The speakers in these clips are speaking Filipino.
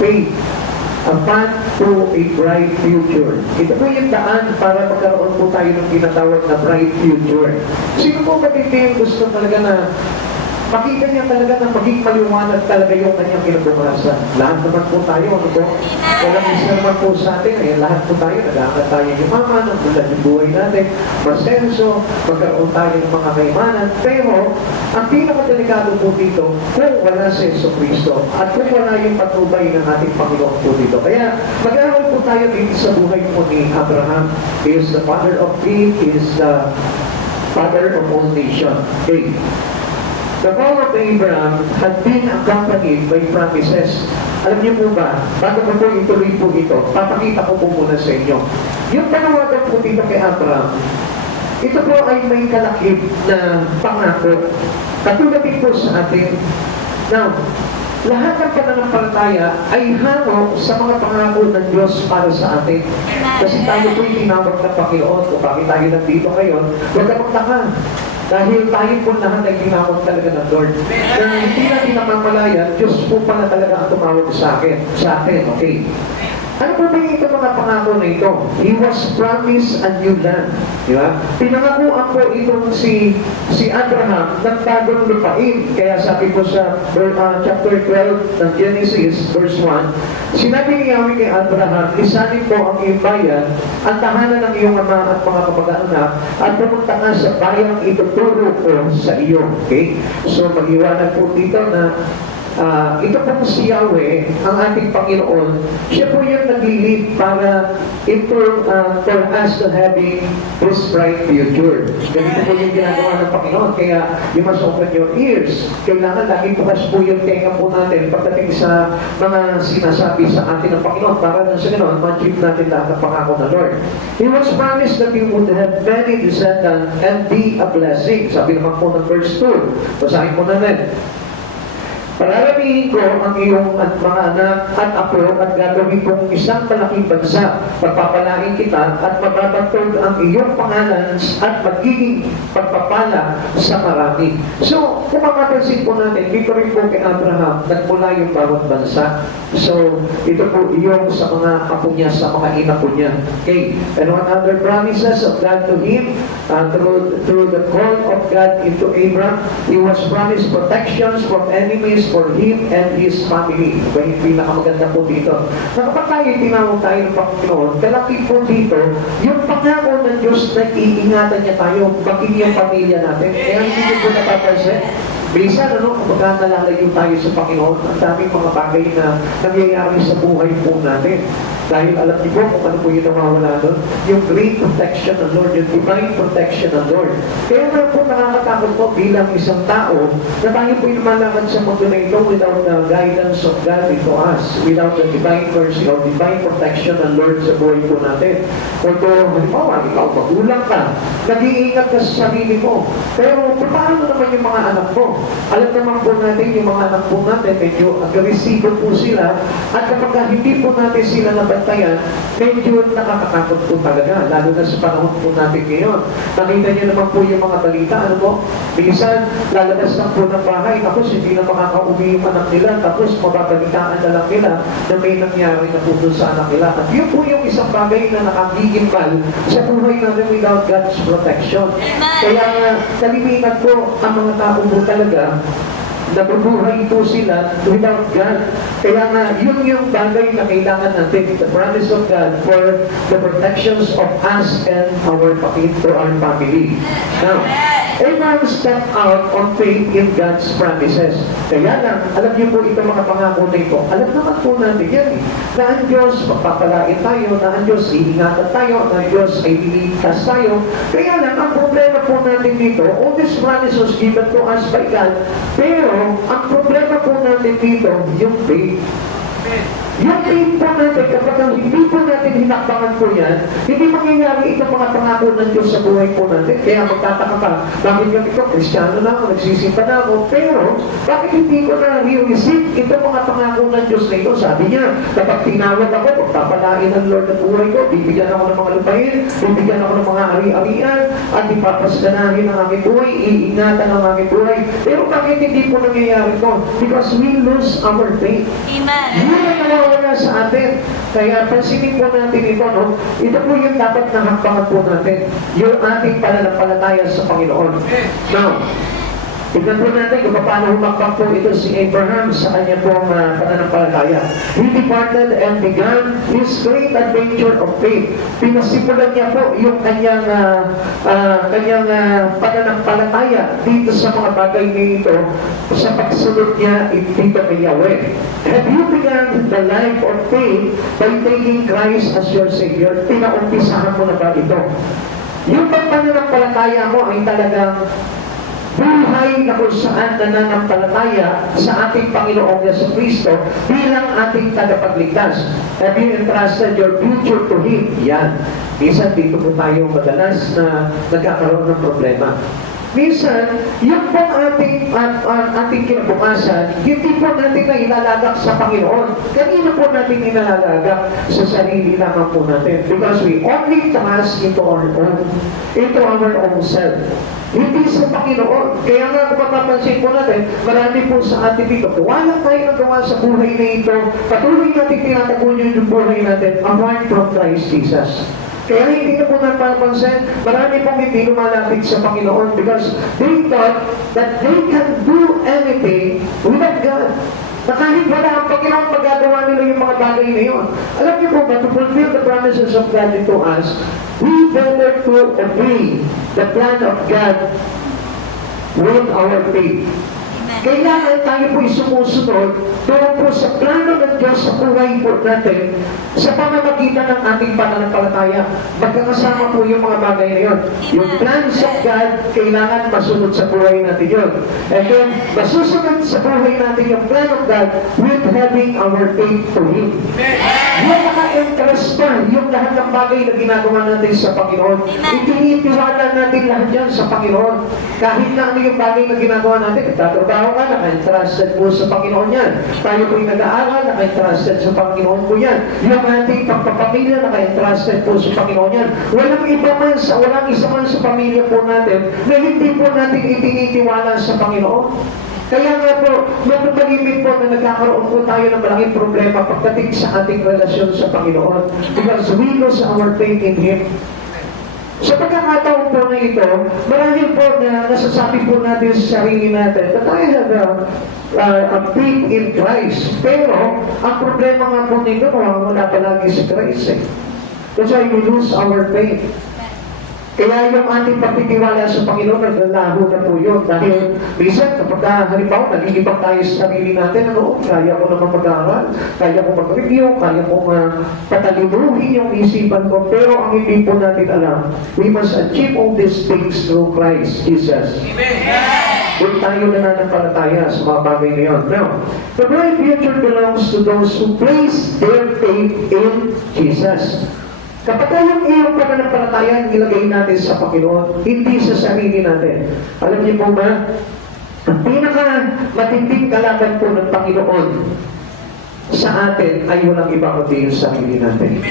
faith. A path to a bright future. Ito po yung daan para magkaroon po tayo ng tinatawag na bright future. Sino po ba yung gusto talaga na makita niya talaga na maging maliwanag talaga yung kanyang kinabukasan? Lahat naman po tayo, ano po? Walang isa naman po sa atin, lahat po tayo, nag-aangat tayo yung mama, nagbulan yung buhay natin, masenso, magkaroon tayo ng mga kaimanan. Pero, ang pinakadelikado po dito, kung wala si Yesu Cristo, at kung wala yung patnubay ng ating Panginoon po dito. Kaya, mag-aaral po tayo dito sa buhay po ni Abraham. He is the father of faith, he is the father of all nations. Okay. The call of Abraham had been accompanied by promises. Alam niyo po ba, bago ko po ituloy po ito, papakita ko po muna sa inyo. Yung panawagan po dito kay Abraham, ito po ay may kalakip na pangako. Katulad din po sa atin. Now, lahat ng pananampalataya ay hango sa mga pangako ng Diyos para sa atin. Kasi tayo po yung tinawag ng Panginoon. Kung bakit tayo nandito ngayon, huwag ka magtaka. Dahil tayo po lahat ay tinawag talaga ng Lord. Kung hindi natin namamalayan, Diyos po pala talaga ang tumawag sa atin, okay? Ano po ba ito mga pangako na ito? He was promised a new land. Di ba? Pinangakuan po itong si Abraham ng bagong lupain. Kaya sabi po sa chapter 12 ng Genesis, verse 1, sinabi ni Yahweh kay Abraham, lisanin po ang iyong bayan, ang tahanan ng iyong ama at mga kamag-anak, at pumunta ka sa bayang ituturo ko sa iyo. Okay? So, mag-iwanag po dito na ito pong si Yahweh, ang ating Panginoon, siya po yung nag-lead para for us to having this bright future. Ganito po yung ginagawa ng Panginoon. Kaya you must open your ears. Kailangan lagi bukas po yung tenga po natin pagdating sa mga sinasabi sa atin ng Panginoon para na sa ganoon, ma-achieve natin lahat ng pangako ng Lord. He was promised that he would have many descendants and be a blessing. Sabi naman po ng verse 2. Basahin mo na rin. Pararamihin ko ang iyong mga anak at apo at gagawin kong isang malaking bansa. Pagpapalain kita at mababatog ang iyong pangalan at magiging pagpapala sa marami. So, kung makapansin po natin, dito rin po kay Abraham, nagmula yung bawat bansa. So, ito po yung sa mga apo niya, sa mga ina po niya. Okay. And what other promises of God to him, through the call of God into Abraham, he was promised protections from enemies for him and his family. Ito yung pinakamaganda po dito. Na kapag tayo tinawag tayo ng Panginoon, kalaki po dito, yung pangako ng Diyos na iingatan niya tayo, bakit yung pamilya natin. Kaya hindi ko po napapansin. Bisa, kapag nalalayo tayo sa Panginoon, ang daming mga bagay na nangyayari sa buhay po natin. Dahil alam niyo po kung ano po yung nawawala doon, yung great protection ng Lord, yung divine protection ng Lord. Kaya nga po nakakatakot po bilang isang tao na tayo po yung lumalakad sa mundo na ito without the guidance of God into us, without the divine mercy or divine protection ng Lord sa buhay po natin. Kung halimbawa, ikaw, magulang ka, nag-iingat ka sa sarili mo. Pero paano naman yung mga anak mo? Alam naman po natin yung mga anak po natin, medyo agresibo po sila, at kapag hindi po natin sila nabantayan, medyo nakakatakot po talaga, lalo na sa panahon po natin ngayon. Nakita niyo naman po yung mga balita, ano po? Minsan, lalabas lang po ng bahay, tapos hindi na makakauwi yung anak nila, tapos mababalitaan na lang nila na may nangyari na po doon sa anak nila. At yun po yung isang bagay na nakagigimbal sa buhay natin without God's protection. Kaya nga, kalimitan po ang mga tao po talaga, nabubuhay po sila without God. Kaya nga, yun yung bagay na kailangan natin, the promise of God for the protections of us and our family. Now, Abraham stepped out on faith in God's promises. Kaya lang, alam niyo po itong mga pangako na ito, alam naman po natin yan na ang Diyos magpapalain tayo, na ang Diyos iingatan tayo, na ang Diyos ay liligtas tayo. Kaya lang, ang problema po natin dito, all these promises given to us by God, pero ang problema po natin dito, yung faith. Yung faith po natin, kapag hindi po natin hinakbangan po yan, hindi mangyayari itong mga pangako ng Diyos sa buhay po natin. Kaya magtataka ka, bakit ganito ko, Kristiyano na ako, nagsisimba na ako, pero bakit hindi ko na receive itong mga pangako ng Diyos na ito? Sabi niya, kapag tinawag ako, pagpapalain ng Lord ng buhay ko, bibigyan ako ng mga lupain, bibigyan ako ng mga ari-arian, at ipapasganahin ang aking buhay, iingatan ang aking buhay. Pero bakit hindi po nangyayari ito? Because we lose our faith. Amen. Yun ang nawawala atin. Kaya pansinin po natin ito, no? Ito po yung dapat na hakbangan po natin, yung ating pananampalataya sa Panginoon. Now, tignan po natin kung paano humakbang po ito si Abraham sa kanya pong pananampalataya. He departed and began his great adventure of faith. Pinasimulan niya po yung kanyang pananampalataya dito sa mga bagay nito sa pagsunod niya dito kay Yahweh. Have you begun the life of faith by taking Christ as your Savior? Pinaumpisahan mo na ba ito? Yung pananampalataya mo ay talagang buhay na kung saan nananampalataya sa ating Panginoong Jesucristo bilang ating tagapagligtas. Have you entrusted your future to Him? Yan. Minsan dito po tayo madalas na nagkakaroon ng problema. Minsan, yung pong ating kinabukasan, hindi po natin na ilalagak sa Panginoon. Kanina po natin ilalagak sa sarili lamang po natin. Because we only trust into our own self. Hindi sa Panginoon. Kaya nga kung mapapansin po natin, marami po sa atin dito. Walang tayo nagawa sa buhay na ito. Patuloy natin tinatagunin yung buhay natin apart from Christ Jesus. Kaya hindi na po napapansin, marami pong hindi lumalapit sa Panginoon because they thought that they can do anything without God. Na kahit wala ang Panginoon, magagawa nila yung mga bagay na yun. Alam niyo po ba, to fulfill the promises of God to us, we better to obey the plan of God with our faith. Kailangan tayo po sumusunod doon po sa plano ng Diyos sa buhay po natin sa pamamagitan ng ating pananampalataya. Magkakasama po yung mga bagay na yun. Yung plans of God, kailangan masunod sa buhay natin yun. And then, masusunod sa buhay natin yung plan of God with having our faith to Him. Yung naka-interest pa, yung lahat ng bagay na ginagawa natin sa Panginoon, itinitiwala natin lahat yan sa Panginoon. Kahit na ano yung bagay na ginagawa natin, tatrabaho ka, naka-entrusted po sa Panginoon yan. Tayo po'y nag-aaral, naka-entrusted sa Panginoon po yan. Yung ating pagpapamilya, naka-entrusted po sa Panginoon yan. Walang isa man sa pamilya po natin na hindi po natin itinitiwala sa Panginoon. Kaya nga po, matumalimit po na nagkakaroon po tayo ng malaking problema pagdating sa ating relasyon sa Panginoon. Because we lose our faith in Him. Sa pagkakataon po na ito, marahil po na nasasabi po natin sa sarili natin that I have a faith in Christ. Pero, ang problema nga po nito, wala palagi si Christ eh. That's why we lose our faith. Kaya yung ating pagtitiwala sa Panginoon, naglalaho na po yun. Dahil, minsan, kapag halimbawa, nagigibag tayo sa sarili natin, kaya ko naman mag-aaral, kaya ko mag-review, kaya ko patalibuhin yung isipan ko. Pero ang hindi po natin alam, we must achieve all these things through Christ Jesus. Doon tayo nananampalataya sa mga bagay na yun. Now, the bright future belongs to those who place their faith in Jesus. Kapag yung iyong pananampalataya ilagay natin sa Panginoon, hindi sa sarili natin. Alam niyo po ba, ang pinaka-matinding kalaban po ng Panginoon sa atin ay walang iba kundi yung sarili natin.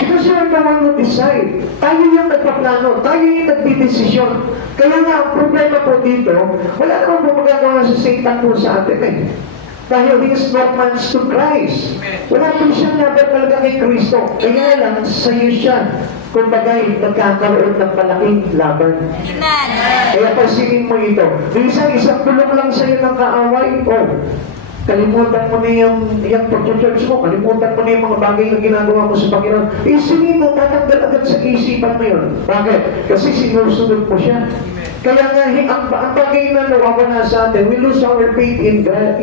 Because you're the one who decide. Tayo yung nagpaplano, tayo yung nagdidesisyon. Kaya nga, ang problema po dito, wala naman po magagawa sa Satan po sa atin eh. Dahil he is not man's to Christ. Wala po siyang laban talaga kay Kristo. Kaya lang, sa'yo siya. Kung bagay, nagkakaroon ng malaking laban. Kaya pansinin mo ito. Minsan, isang tulong lang sa'yo ng kaaway. Kalimutan mo na yung pag-church mo, kalimutan mo na yung mga bagay na ginagawa mo sa Panginoon. Isipin mo, tatanggal agad sa isipan mo yun. Bakit? Kasi sinusunod mo siya. Kaya nga, ang bagay na nawawala sa atin, we lose our faith in God.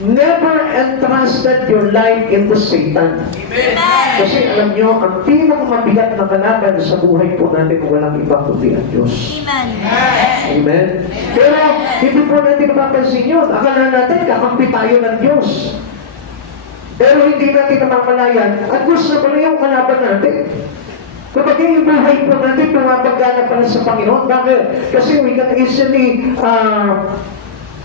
Never entrusted your life into Satan. Kasi alam nyo, ang pinakamabigat na kalaban sa buhay po natin, walang iba kundi ang Diyos. Amen? Pero, hindi po natin mapapansin yun. Akala natin, kakampi tayo ng Diyos. Pero hindi natin namamalayan, at Diyos na pala yung kalaban natin. Kapag yung buhay po natin, pumapagana pala sa Panginoon. Bakit? Kasi we can easily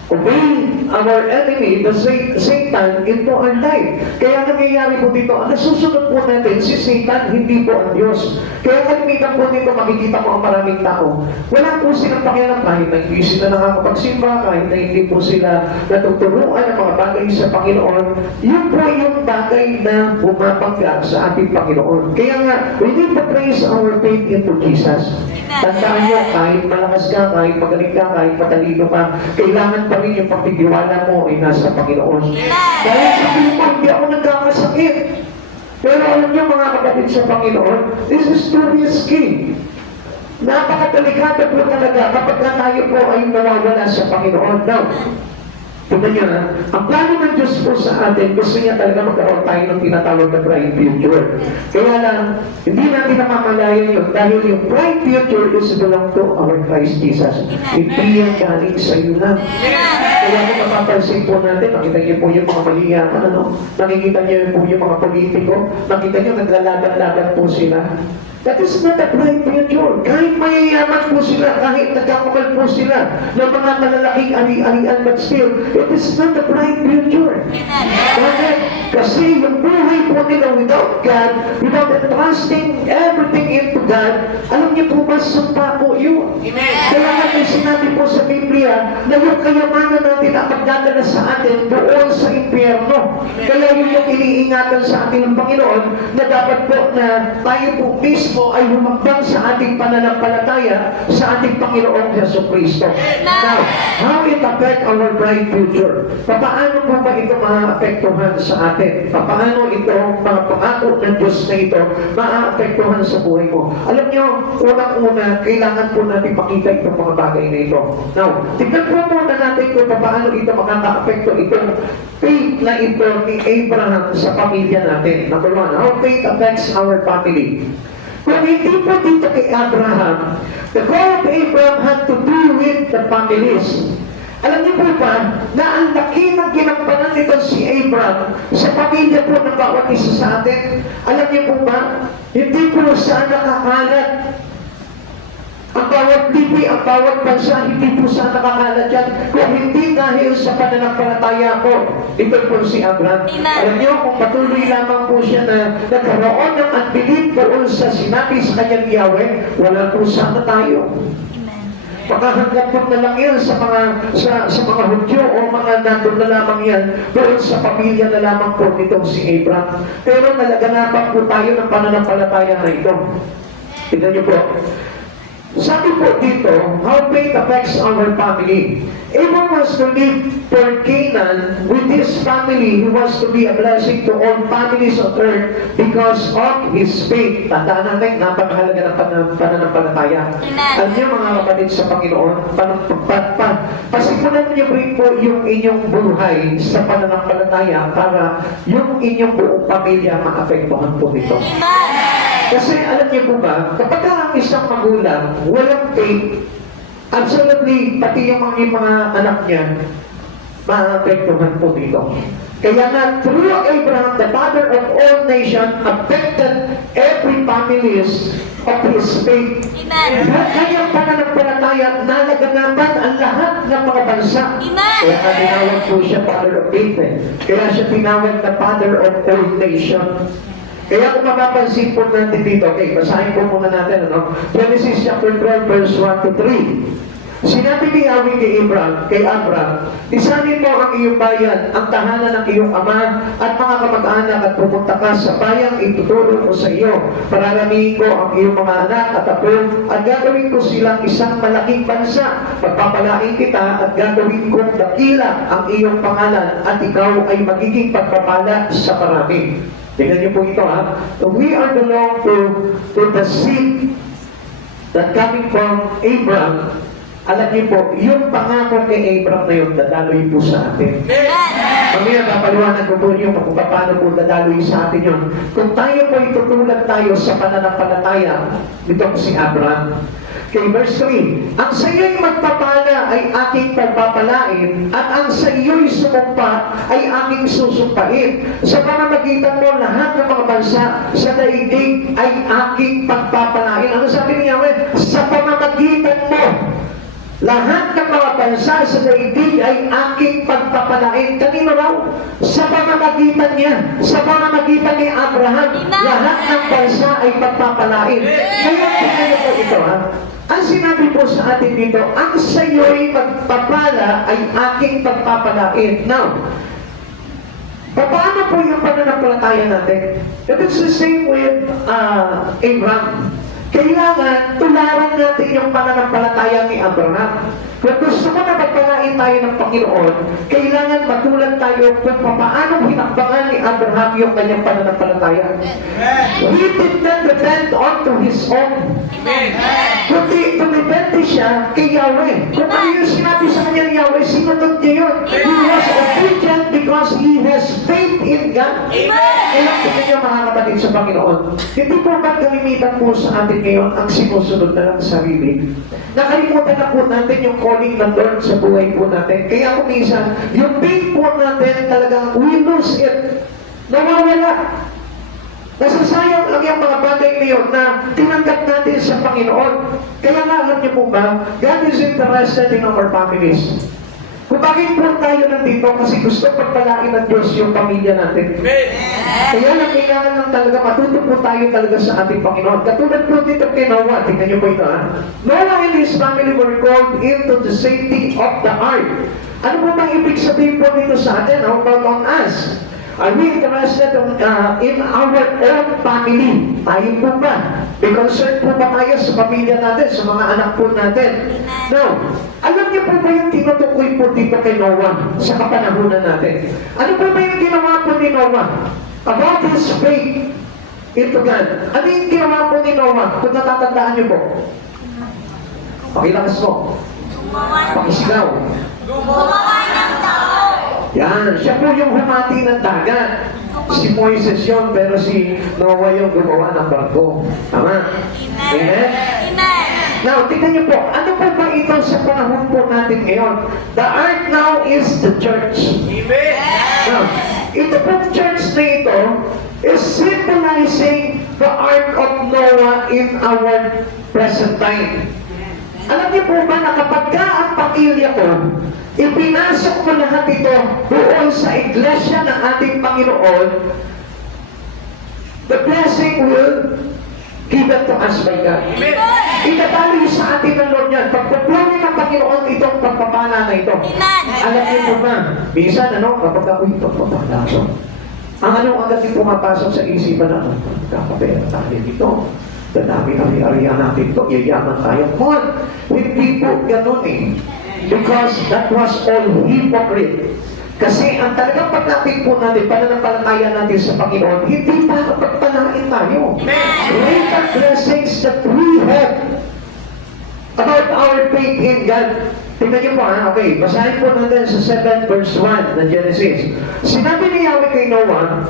obey our enemy, the Satan, into our life. Kaya nangyayari po dito, ang nasusunod po natin, si Satan, hindi po ang Diyos. Kaya kalimitan po dito, makikita mo ang maraming tao. Wala po silang pakialam kahit na hindi sila nakakapagsimba, kahit na hindi po sila natuturuan ng mga bagay sa Panginoon. Yun po yung bagay na bumabangga sa ating Panginoon. Kaya nga, we need to place our faith into Jesus. Tandaan nyo, kahit malakas ka, kahit magaling ka, kahit matalino ka, kailangan pa rin yung pagtitiwala mo ay nasa Panginoon. Dahil sabihin mo, hindi ako nagkakasakit. Pero alam nyo mga kapatid sa Panginoon, this is too risky. Napakadelikado po talaga kapag tayo po ay nawawala sa Panginoon. Now, tignan nyo na, ang plano ng Diyos po sa atin, gusto niya talaga magkaroon tayo ng tinatawag na bright future. Kaya lang, hindi natin namamalayan yun dahil yung bright future is belong to our Christ Jesus. Hindi yan galing sa iyo na. Kaya kung mapapansin po natin, nakita niyo po yung mga maliyaman, nakikita niyo po yung mga politiko, nakita niyo naglalaban-laban po sila. That is not a bright future. Kahit mayayaman po sila, kahit nagkakamal po sila ng mga malalaking ari-arian, but still, it is not a bright future. Bakit? Kasi yung buhay po nila without God, without entrusting everything into God, alam niyo po ba, sumpa po yun. Kaya nga may sinabi po sa Biblia na yung kayamanan natin ang magdadala sa atin doon sa impyerno. Kaya yun yung iniingatan sa ating ng Panginoon na dapat po na tayo po mismo ay humambang sa ating pananampalataya sa ating Panginoong Jesucristo. Now, how it affect our bright future? Paano po ba ito maapektuhan sa atin? Paano ito, mga pangako ng Diyos na ito, maapektuhan sa buhay mo? Alam niyo, unang-una, kailangan po natin makita itong mga bagay na ito. Now, tignan po muna natin kung paano ito makaka-apekto itong faith na ito ni Abraham sa pamilya natin. Number one, how faith affects our family. Kung hindi po dito kay Abraham, the call of Abraham had to do with the families. Alam niyo po ba, na ang laki ng ginampanan nito si Abraham sa pamilya po ng bawat isa sa atin? Alam niyo po ba, hindi po saan nakakalat ang bawat lipi, ang bawat bansa, hindi po saan nakakalat yan. Kung hindi dahil sa pananampalataya ko, ito po si Abraham. Alam niyo, kung patuloy lamang po siya na nagkaroon ng unbelief doon sa sinabi sa kanyang Yahweh, wala po sana tayo. Pagkahanggap po na lang yan sa mga Hudyo o mga nandun na lamang yan doon sa pamilya na lamang po nitong si Abraham. Pero nalaganapan po tayo ng pananampalataya na ito. Tignan niyo po. Sabi po dito, how faith affects our family. Abraham was to live for Canaan with his family. He was to be a blessing to all families on earth because of his faith. Tandaan natin, napakahalaga ng pananampalataya. Alam niyo mga kapatid sa Panginoon, pasimulan niyo rin po yung inyong buhay sa pananampalataya para yung inyong buong pamilya maapektuhan po nito. Kasi alam niyo po ba, kapag ang isang magulang, walang faith, absolutely, pati yung mga anak niya, maapektuhan po dito. Kaya nga, through Abraham, the father of all nations, affected every families of his faith. At kanyang pananampalataya, nalaganapan ang lahat ng mga bansa. Kaya nga tinawag po siya father of faith. Kaya siya tinawag na father of all nations. Kaya kung mapapansin po natin dito, okay, basahin po muna natin, Genesis chapter 12, verse 1 to 3. Sinabi ni Yahweh kay Abram, isanin mo ang iyong bayan, ang tahanan ng iyong ama, at mga kamag-anak, at pumunta ka sa bayang ituturo ko sa iyo. Paralamihin ko ang iyong mga anak at apo, at gagawin ko silang isang malaking bansa. Pagpapalain kita, at gagawin kong dakila ang iyong pangalan, at ikaw ay magiging pagpapala sa marami. Tingnan niyo po ito ha. We are belong to the seed that coming from Abraham. Alam niyo po, yung pangako kay Abraham na yun, dadaloy po sa atin. Mamaya, papaliwanag ko po niyo kung paano po dadaloy sa atin yun. Kung tayo po itutulad tayo sa pananampalataya nitong si Abraham. Okay, verse 3. Ang sa iyo'y magpapala ay aking pagpapalain, at ang sa iyo'y sumumpa ay aking susumpain. Sa pamamagitan mo, lahat ng mga bansa sa daigdig ay aking pagpapalain. Ano sabi ni Yahweh? Sa pamamagitan mo, lahat ng mga bansa sa daigdig ay aking pagpapalain. Kanino raw? Sa pamamagitan niya. Sa pamamagitan ni Abraham, lahat ng bansa ay pagpapalain. Kaya tingnan po ito ha. Ang sinabi po sa atin dito, ang sayo'y magpapala ay aking pagpapalain. Now, paano po yung pananampalataya natin. And it's the same with Abraham. Kailangan tularan natin yung pananampalataya ni Abraham. Kung gusto mo na pagpalain tayo ng Panginoon, kailangan matulad tayo kung paano hinakbangan ni Abraham yung kanyang pananampalataya. He did not depend onto his own. Kundi tumipente siya kay Yahweh. Kung ano yung sinabi sa kanya ni Yahweh, sinunod niya yun. He was obedient because he has faith in God. Kaya tingnan niyo mga kapatid sa Panginoon, hindi po ba kalimitan po sa atin ngayon ang sinusunod na lang sarili? Nakalimutan na po natin yung calling ng Lord sa buhay po natin. Kaya kung minsan, yung faith po natin talagang we lose it. Nawawala. Nasasayang lang yung mga bagay ngayon na tinanggap natin sa Panginoon. Kaya nga alam niyo po ba, God is interested in our families. Kung bakit po tayo nandito, kasi gusto pagpalain ng Diyos yung pamilya natin. Kaya lang kailangan lang talaga matuto po tayo talaga sa ating Panginoon. Katulad po dito kay Noah, tingnan niyo po ito ha. Noah and his family were called into the safety of the ark. Ano po bang ibig sabihin po dito sa atin? How about on us? Are we interested in our own family? Tayo po ba? Be concerned po ba tayo sa pamilya natin, sa mga anak po natin? Now, alam niyo po ba yung tinutukoy po dito kay Noah sa kapanahunan natin? Ano po ba yung ginawa po ni Noah? About his faith into God. Ano yung ginawa po ni Noah? Kung natatandaan niyo po. Pakilakas mo. Pakisigaw. Gumawa ng tao. Yan, siya po yung humati ng dagat. Si Moises yun, pero si Noah yung gumawa ng barko. Tama? Amen? Amen. Now, tingnan niyo po, ano po ba ito sa panahon po natin ngayon? The ark now is the church. Amen. Now, ito pong church na ito is symbolizing the ark of Noah in our present time. Alam niyo po ba na kapag ka ang pamilya ko, ipinasok mo lahat ito doon sa iglesia ng ating Panginoon, the blessing will given to us by God. Itatali sa atin ng Lord yan. Pagpaplonin ng Panginoon itong pagpapala na ito. Alam niyo po ba, minsan kapag ako ito, pagpapala ito, ang agad yung pumapasok sa isipan na, kakapera tayo dito. Dadami ang ari-ariyan natin ito, yayaman tayo. Mon, hindi po ganun eh. Because that was all hypocrite. Kasi ang talagang pagdating po natin, pananampalataya natin sa Panginoon, hindi para pagpalain tayo. Greater blessings that we have about our faith in God. Tingnan niyo po okay, basahin po natin sa 7 verse 1 ng Genesis. Sinabi ni Yahweh kay Noah,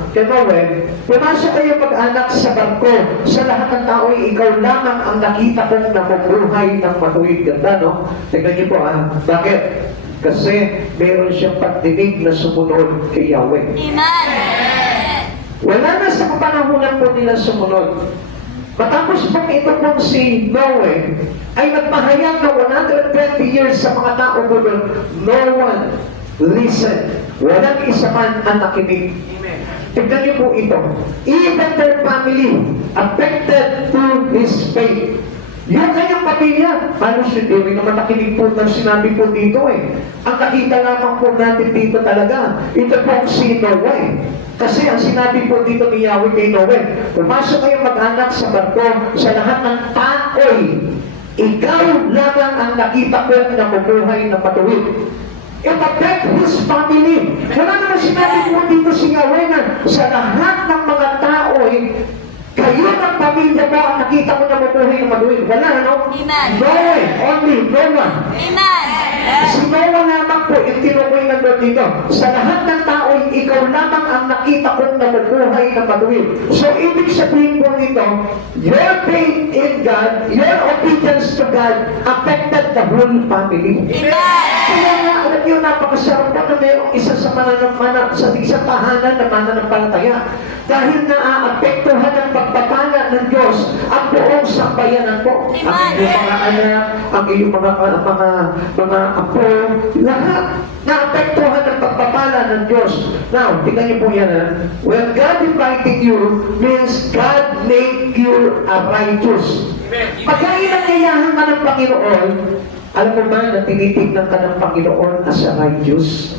pumasok kayo pag-anak sa barko, sa lahat ng tao ikaw lamang ang nakita kong namumuhay ng matuwid. Ganda, no? Tingnan niyo po bakit? Kasi meron siyang pagdinig na sumunod kay Yahweh. Amen. Wala na sa kapanahunan po nila sumunod. Matapos pang ito pong si Noah ay nagpahayag na 120 years sa mga tao po doon, no one listened. Walang isa man ang nakinig. Tignan niyo po ito. Even their family affected to his faith. Yung kanyang pamilya, halos hindi rin naman nakinig po ng sinabi po dito eh. Ang nakita lamang po natin dito talaga, ito po si Noah. Kasi ang sinabi po dito ni Yahweh kay Noah, pumasok kayong mag-anak sa barko, sa lahat ng tao'y ikaw lamang ang nakita ko na mabuhay na matuwid. It affect his family. Wala naman sinabi po dito si Yahweh na sa lahat ng mga tao'y kayo ng pamilya mo ang nakita ko na mabuhay na matuwid. Wala, no? Amen. Noah, only Noah. Amen. Si Noah lamang po yung tinukoy ng Lord dito. Sa lahat ng tao, ikaw lamang ang nakita kong nabubuhay na matuwid. So, ibig sabihin po nito, your faith in God, your obedience to God, affected the whole family. Kaya nga, alam niyo, napakasarap po na mayroong isa sa sa isang tahanan na mananampalataya. Dahil naaapektuhan ng pagpapala ng Diyos ang buong sambayanan po. Ang iyong mga anak, ang iyong mga apo, lahat naapektuhan ng pagpapala ng Diyos. Now, tingnan niyo po yan when God invited you, means God made you a righteous. Pagka inanyayahan ka ng Panginoon, alam mo ba na tinitignan ka ng Panginoon as a righteous?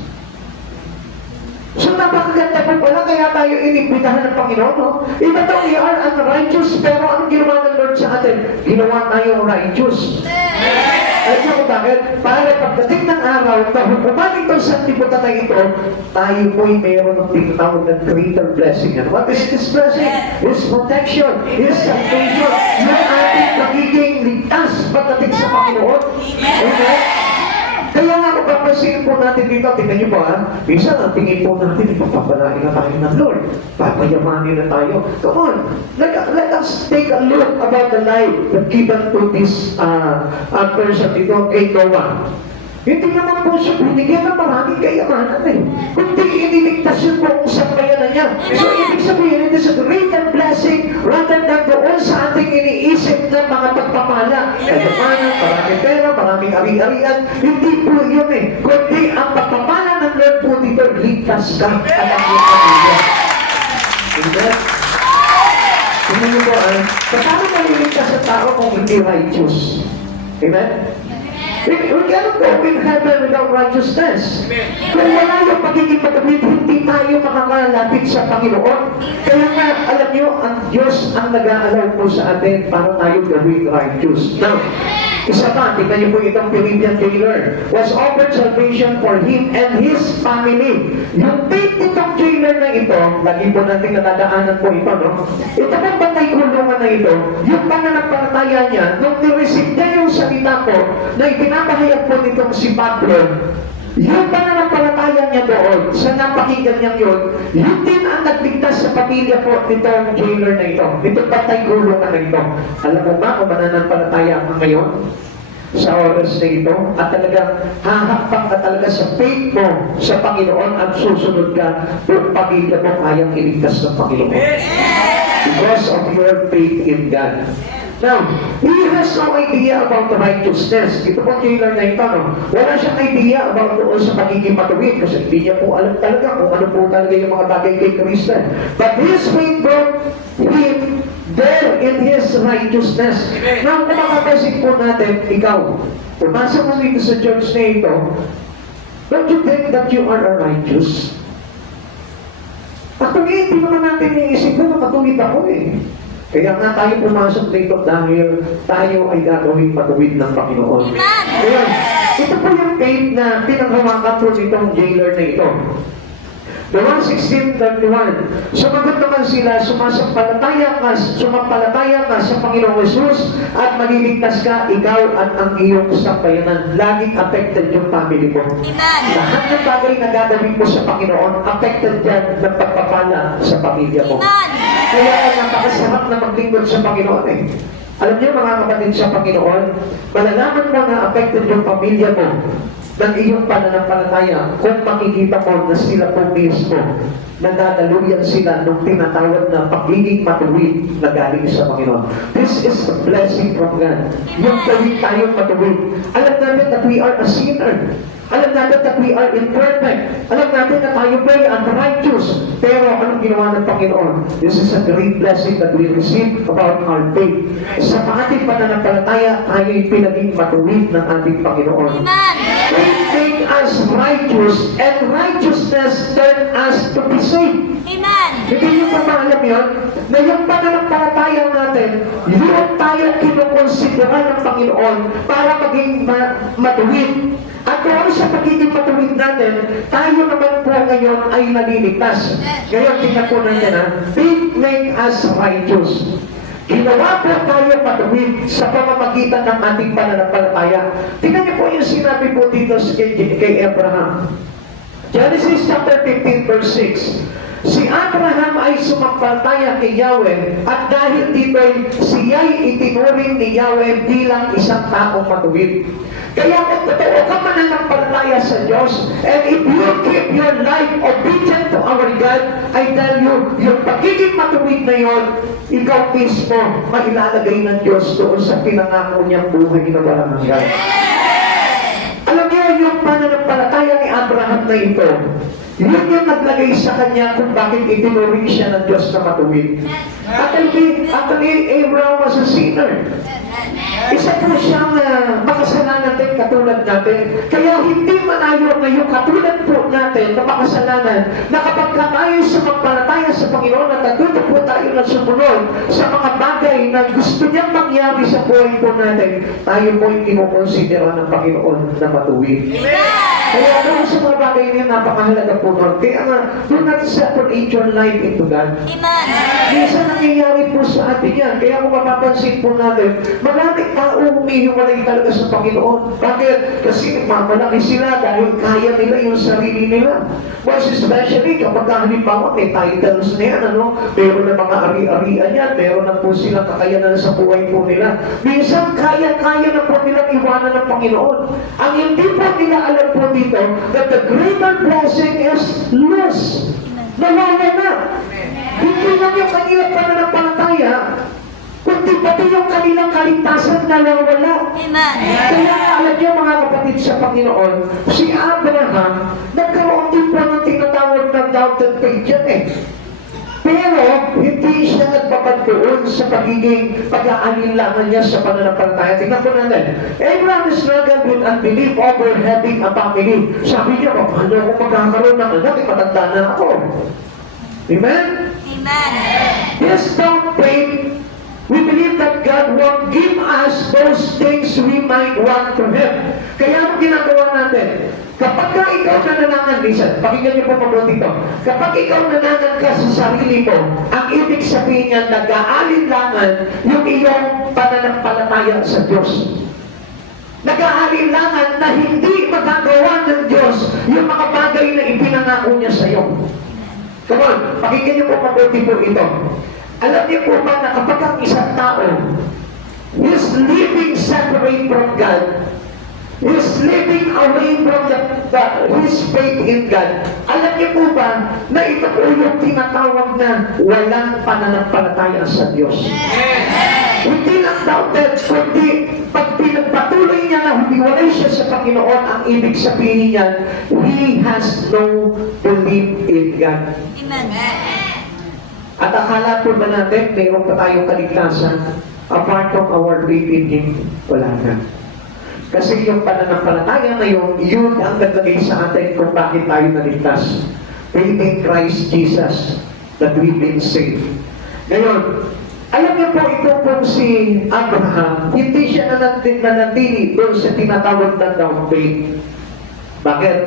So napakaganda po pala, kaya tayo inibitahan ng Panginoon, no? Iba daw we are unrighteous, pero anong ginawa ng Lord sa atin? Ginawa tayong righteous. Alam niyo kung bakit? Para pagdating ng araw, nahukuman itong santiputan na ito, tayo po'y mayroon ng tinatawag ng greater blessing. And what is this blessing? His protection, His salvation, yung ating pagiging ligtas pagdating sa Panginoon. Amen? Kaya nga kung papasin po natin dito, tingnan niyo po ha, minsan ang tingin po natin, ipapabalain na tayo ng Lord. Papayamanin na tayo. Come on, let us take a look about the life that given to this person dito, kay Noah. Hindi naman po siya binigyan ng maraming kayamanan eh. Kundi iniligtas yun po kung sambayanan niya. So, ibig sabihin, it is a greater blessing rather than doon sa ating iniisip ng mga pagpapala. Kayamanan, maraming pera, maraming ari-arian. Hindi po yun eh. Kundi ang pagpapala ng Lord po dito, ligtas ka at ang iyong pamilya. Amen? Tingnan niyo po, paano maliligtas sa tao kung hindi righteous? Amen? We cannot go in heaven without righteousness. Kung wala yung pagiging matawid, hindi tayo makakalapit sa Panginoon. Kaya nga, alam niyo, ang Diyos ang nag-aalaw po sa atin para tayo gawin righteous. Now, isa pa, tingnan niyo po itong Philippian jailer. Was offered salvation for him and his family. Yung faith nitong jailer na ito, lagi po natin natadaanan po ito, no? Ito pong bantay kulungan na ito, yung pananampalataya niya, nung nireceive niya yung salita po, na ipinapahayag po nitong si Pablo, yung pananampalataya niya doon, sa napakinggan niya yun din ang nagligtas sa pamilya po nitong jailer na ito. Itong bantay kulungan na ito. Alam mo ba kung mananampalataya ka ngayon? Sa oras na ito, at talagang hahakpak ka talaga sa faith mo sa Panginoon at susunod ka kung pamilya mo kayang iligtas ng Panginoon. Because of your faith in God. Now, he has no idea about the righteousness. Ito po jailer na ito, no? Wala siyang idea about doon sa pagiging matuwid kasi hindi niya po alam talaga kung ano po talaga yung mga bagay kay Kristo. But his faith brought him there in his righteousness. Now, kung makapasin po natin, ikaw, pumasok mo dito sa church na ito, don't you think that you are a righteous? Actually, hindi naman natin iisip na matuwid ako eh. Kaya nga tayo pumasok dito dahil tayo ay gagawing matuwid ng Panginoon. Kaya, ito po yung faith na pinanghawakan po nitong jailer na ito. The 1:16-31, sumagot naman sila, sumampalataya ka sa Panginoong Jesus at maliligtas ka, ikaw at ang iyong sambayanan. Laging affected yung family mo. Lahat ng bagay na gagawin mo sa Panginoon, affected yan ng pagpapala sa pamilya mo. Kaya napakasarap na maglingkod sa Panginoon eh. Alam niyo mga kapatid sa Panginoon, malalaman mo na affected yung pamilya mo ng iyong pananampalataya kung makikita mo na sila po mismo nadadaluyan sila nung tinatawag na pagiging matuwid na galing sa Panginoon. This is a blessing from God. Yung gawin tayong matuwid. Alam natin that we are a sinner. Alam natin that we are imperfect. Alam natin na tayo ba ay unrighteous. Pero anong ginawa ng Panginoon? This is a great blessing that we receive about our faith. Sa ating pananampalataya, tayo ay pinaging matuwid ng ating Panginoon. Faith make us righteous, and righteousness turn us to be saved. Amen. Hindi nyo pa maalam yun, na yung pananampalataya natin, yun tayo kinukonsidera ng Panginoon para maging matuwid. At kung sa pagiging matuwid natin, tayo naman po ngayon ay naliligtas. Ngayon, tingnan po natin ha, faith make us righteous. Ginawa po tayo matuwid sa pamamagitan ng ating pananampalataya. Tingnan niyo po yung sinabi po dito kay Abraham. Genesis chapter 15 verse 6. Si Abraham ay sumampalataya kay Yahweh at dahil dito siya'y itinuring ni Yahweh bilang isang taong matuwid. Kaya kung totoo ka mananampalataya sa Diyos, and if you keep your life obedient to our God, I tell you, yung pagiging matuwid na yon, ikaw mismo mailalagay ng Diyos doon sa pinangako niyang buhay na walang hanggan. Alam niyo, yung pananampalataya ni Abraham na ito, yun yung naglagay sa kanya kung bakit itinuring siya ng Diyos na matuwid. Actually, Abraham was a sinner. Isa po siyang makasalanan din katulad natin. Kaya hindi malayo ngayon katulad po natin na makasalanan na kapag tayo sumampalataya sa Panginoon at natuto po tayo na sumunod sa mga bagay na gusto niyang mangyari sa buhay po natin, tayo po ay kinukonsidera ng Panginoon na matuwid. Kaya doon sa mga bagay niya, napakahalaga po nun. Kaya nga, do not separate your life into God. Minsan nangyayari po sa atin yan. Kaya kung mapapansin po natin, maraming tao humihiwalay talaga sa Panginoon. Bakit? Kasi mamalaki sila dahil kaya nila yung sarili nila. Most especially kapag halimbawa may titles na yan, ano? Meron na mga ari-arian yan, meron na po silang kakayanan sa buhay po nila. Minsan kaya-kaya na po nilang iwanan ng Panginoon. Ang hindi po nila alam po dito, that the greater blessing is lost. Nawala na. Hindi lang yung kanilang pananampalataya, kundi pati yung kanilang kaligtasan nawawala. Kaya alam niyo mga kapatid sa Panginoon, si Abraham, nagkaroon din po ng tinatawag na doubted faith yan eh. Pero hindi siya nagbabad doon sa pagiging pag-aalinlangan niya sa pananampalataya. Tingnan po natin. Abraham struggled with unbelief over having a family. Sabi niya, paano ako magkakaroon ng anak? Matanda na ako. Amen? Yes, don't pray. We believe that God won't give us those things we might want from Him. Kaya ang ginagawa natin, kapag ka ikaw nananangan, listen, pakinggan niyo po mabuti ito. Kapag ikaw nanangan ka sa sarili mo, ang ibig sabihin niya, nag-aalinlangan yung iyong pananampalataya sa Diyos. Nag-aalinlangan na hindi magagawa ng Diyos yung mga bagay na ipinangako niya sa iyo. Come on, pakinggan niyo po mabuti po ito. Alam niyo po ba na kapag ang isang tao is living separate from God, is living away from his faith in God, alam niyo po ba na ito po yung tinatawag na walang pananampalataya sa Diyos? Hindi lang doubted, kundi pag pinagpatuloy niya na humiwalay siya sa Panginoon, ang ibig sabihin niya, he has no belief in God. At akala po ba natin, mayroon pa tayong kaligtasan apart from our faith in Him? Wala na. Kasi yung pananampalataya na yun ang naglagay sa atin kung bakit tayo naligtas. Faith in Christ Jesus, that we've been saved. Ngayon, alam niyo po ito po si Abraham, hindi siya nanatili doon sa tinatawag na down faith. Bakit?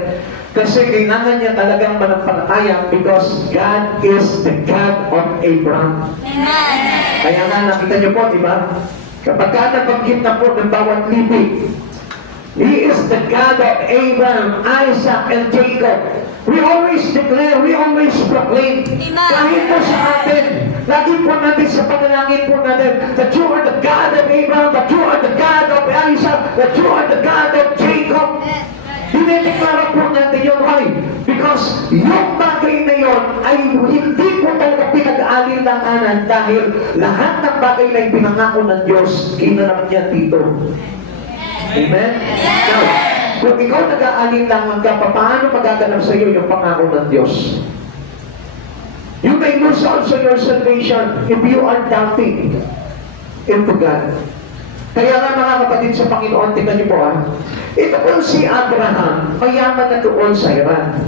Kasi kailangan niya talagang manampalataya because God is the God of Abraham. Kaya nga nakita niyo po, di ba? Kapag ka nabanggit na po ng bawat libig, He is the God of Abraham, Isaac, and Jacob. We always declare, we always proclaim, kahit po sa atin, lagi po natin sa panalangin po natin, that you are the God of Abraham, that you are the God of Isaac, that you are the God of Jacob. Dinedeklara po natin yun. Why? Because yung bagay na yun ay hindi po talaga pinag-aalinlanganan dahil lahat ng bagay na ipinangako ng Diyos, ginanap niya dito. Amen? Now, kung ikaw nag-aalinlangan ka, paano magaganap sa iyo yung pangako ng Diyos? You may lose also your salvation if you are doubting into God. Kaya nga mga kapatid sa Panginoon, tingnan niyo po ito po si Abraham, mayaman na doon sa Iran.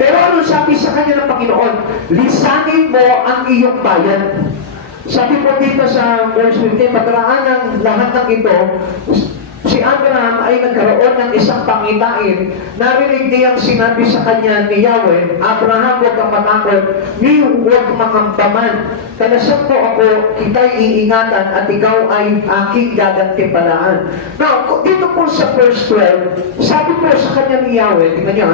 Pero ano sabi sa kanya ng Panginoon? Lisanin mo ang iyong bayan. Sabi po dito sa verse 15, pagkaraan ng lahat ng ito, si Abraham ay nagkaroon ng isang pangitain. Narinig niyang sinabi sa kanya ni Yahweh, Abraham, huwag kang matakot, ni huwag mangamdaman. Kalasan po ako, kita'y iingatan at ikaw ay aking gagantimpalaan. Now, dito po sa verse 12, sabi po sa kanya ni Yahweh, tingnan niyo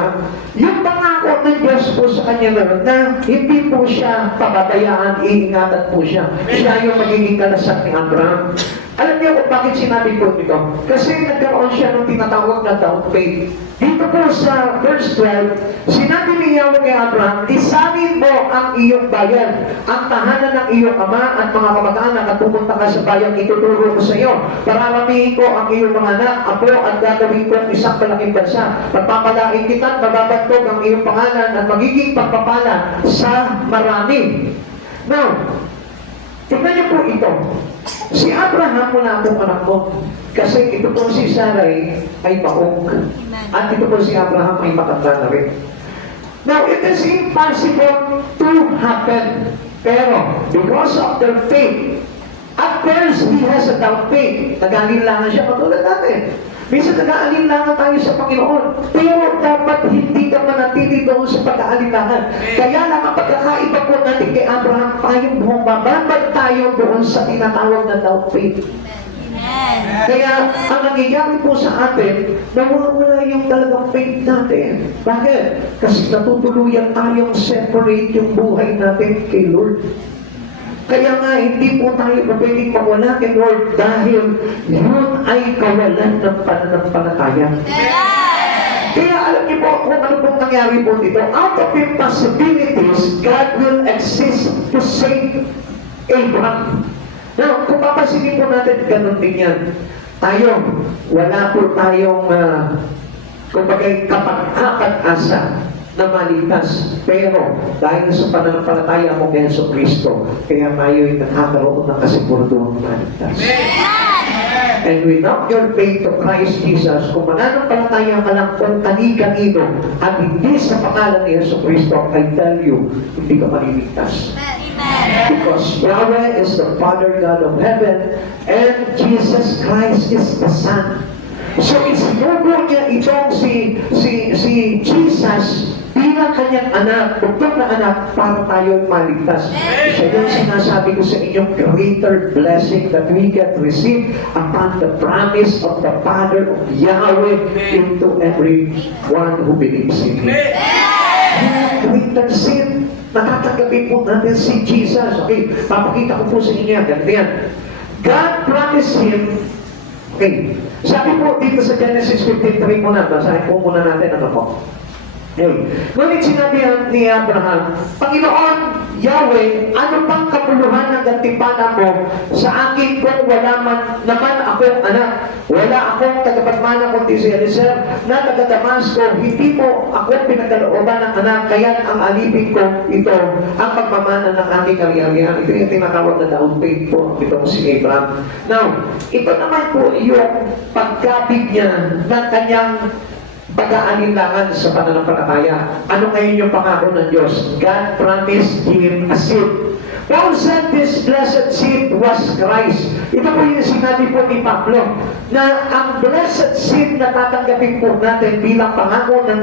yung pangako ng Diyos po sa kanya na hindi po siya pababayaan, iingatan po siya. Siya yung magiging kalasan ni Abraham. Alam niyo kung bakit sinabi ko ito? Kasi nagkaroon siya ng tinatawag na down faith. Dito po sa verse 12, sinabi ni Yahweh kay Abraham, lisanin mo ang iyong bayan, ang tahanan ng iyong ama at mga kamag-anak at pumunta ka sa bayan ituturo ko sa iyo. Pararamihin ko ang iyong mga anak, apo at gagawin ko isang malaking bansa. Pagpapalain kita at mababatog ang iyong pangalan at magiging pagpapala sa marami. Now, tignan niyo po ito. Si Abraham wala pong anak mo. Kasi ito po si Sarai ay baog. At ito po si Abraham ay matanda na rin. Now, it is impossible to happen. Pero, because of their faith, at first, he has a doubt faith. Nag-aalinlangan siya, matulad natin. Minsan nag-aalinlangan tayo sa Panginoon. Pero dapat hindi ka manatili doon sa pag-aalinlangan. Kaya lang ang pagkakaiba po natin kay Abraham, tayong bumababad tayo doon sa tinatawag na doubt faith. Amen. Kaya ang nangyayari po sa atin, nawawala yung talagang faith natin. Bakit? Kasi natutuluyan tayong separate yung buhay natin kay Lord. Kaya nga, hindi po tayo pwedeng mawala kay Lord dahil yun ay kawalan ng pananampalataya. Kaya alam niyo po kung ano pong nangyari po dito. Out of impossibilities, God will exist to save Abraham. Now, kung papasinin po natin, ganun din yan. Tayo, wala po tayong, kumbaga, kapag-asa na maligtas. Pero, dahil sa pananampalataya mo kay Yesu Cristo, kaya tayo ay nakakaroon ng kasiguraduhang maligtas. And without your faith to Christ Jesus, kung mananampalataya ka lang kung kani-kanino at hindi sa pangalan ni Yesu Cristo, I tell you, hindi ka maliligtas. Because Yahweh is the Father God of heaven and Jesus Christ is the Son. So isinugo niya itong si Jesus bilang kanyang anak, bugtong na anak, para tayo maligtas. Siya yung sinasabi ko sa inyong greater blessing that we can receive upon the promise of the Father of Yahweh into everyone who believes in Him. Greater sin, matatanggapin po natin si Jesus. Okay, papakita ko po sa inyo. Ganito yan. God promised Him. Okay, sabi po dito sa Genesis 15:3 muna, basahin po muna natin ano po. Okay. Ngunit sinabi ni Abraham, Panginoon, Yahweh, ano pang kapuluhan ng gantimpala mo sa akin kung wala naman akong anak? Wala akong tagapagmana kundi si Eliezer na taga Damasco. Hindi mo ako pinagkalooban ng anak, kaya ang alipin ko ito ang pagmamana ng aking ari-arian. Ito yung tinatawag na down faith po itong si Abraham. Now, ito naman po yung pagkapit niya ng kanyang pag-aalinlangan sa pananampalataya. Ano ngayon yung pangako ng Diyos? God promised him a seed. Paul said this blessed seed was Christ. Ito po yung sinabi po ni Pablo na ang blessed seed na tatanggapin po natin bilang pangako ng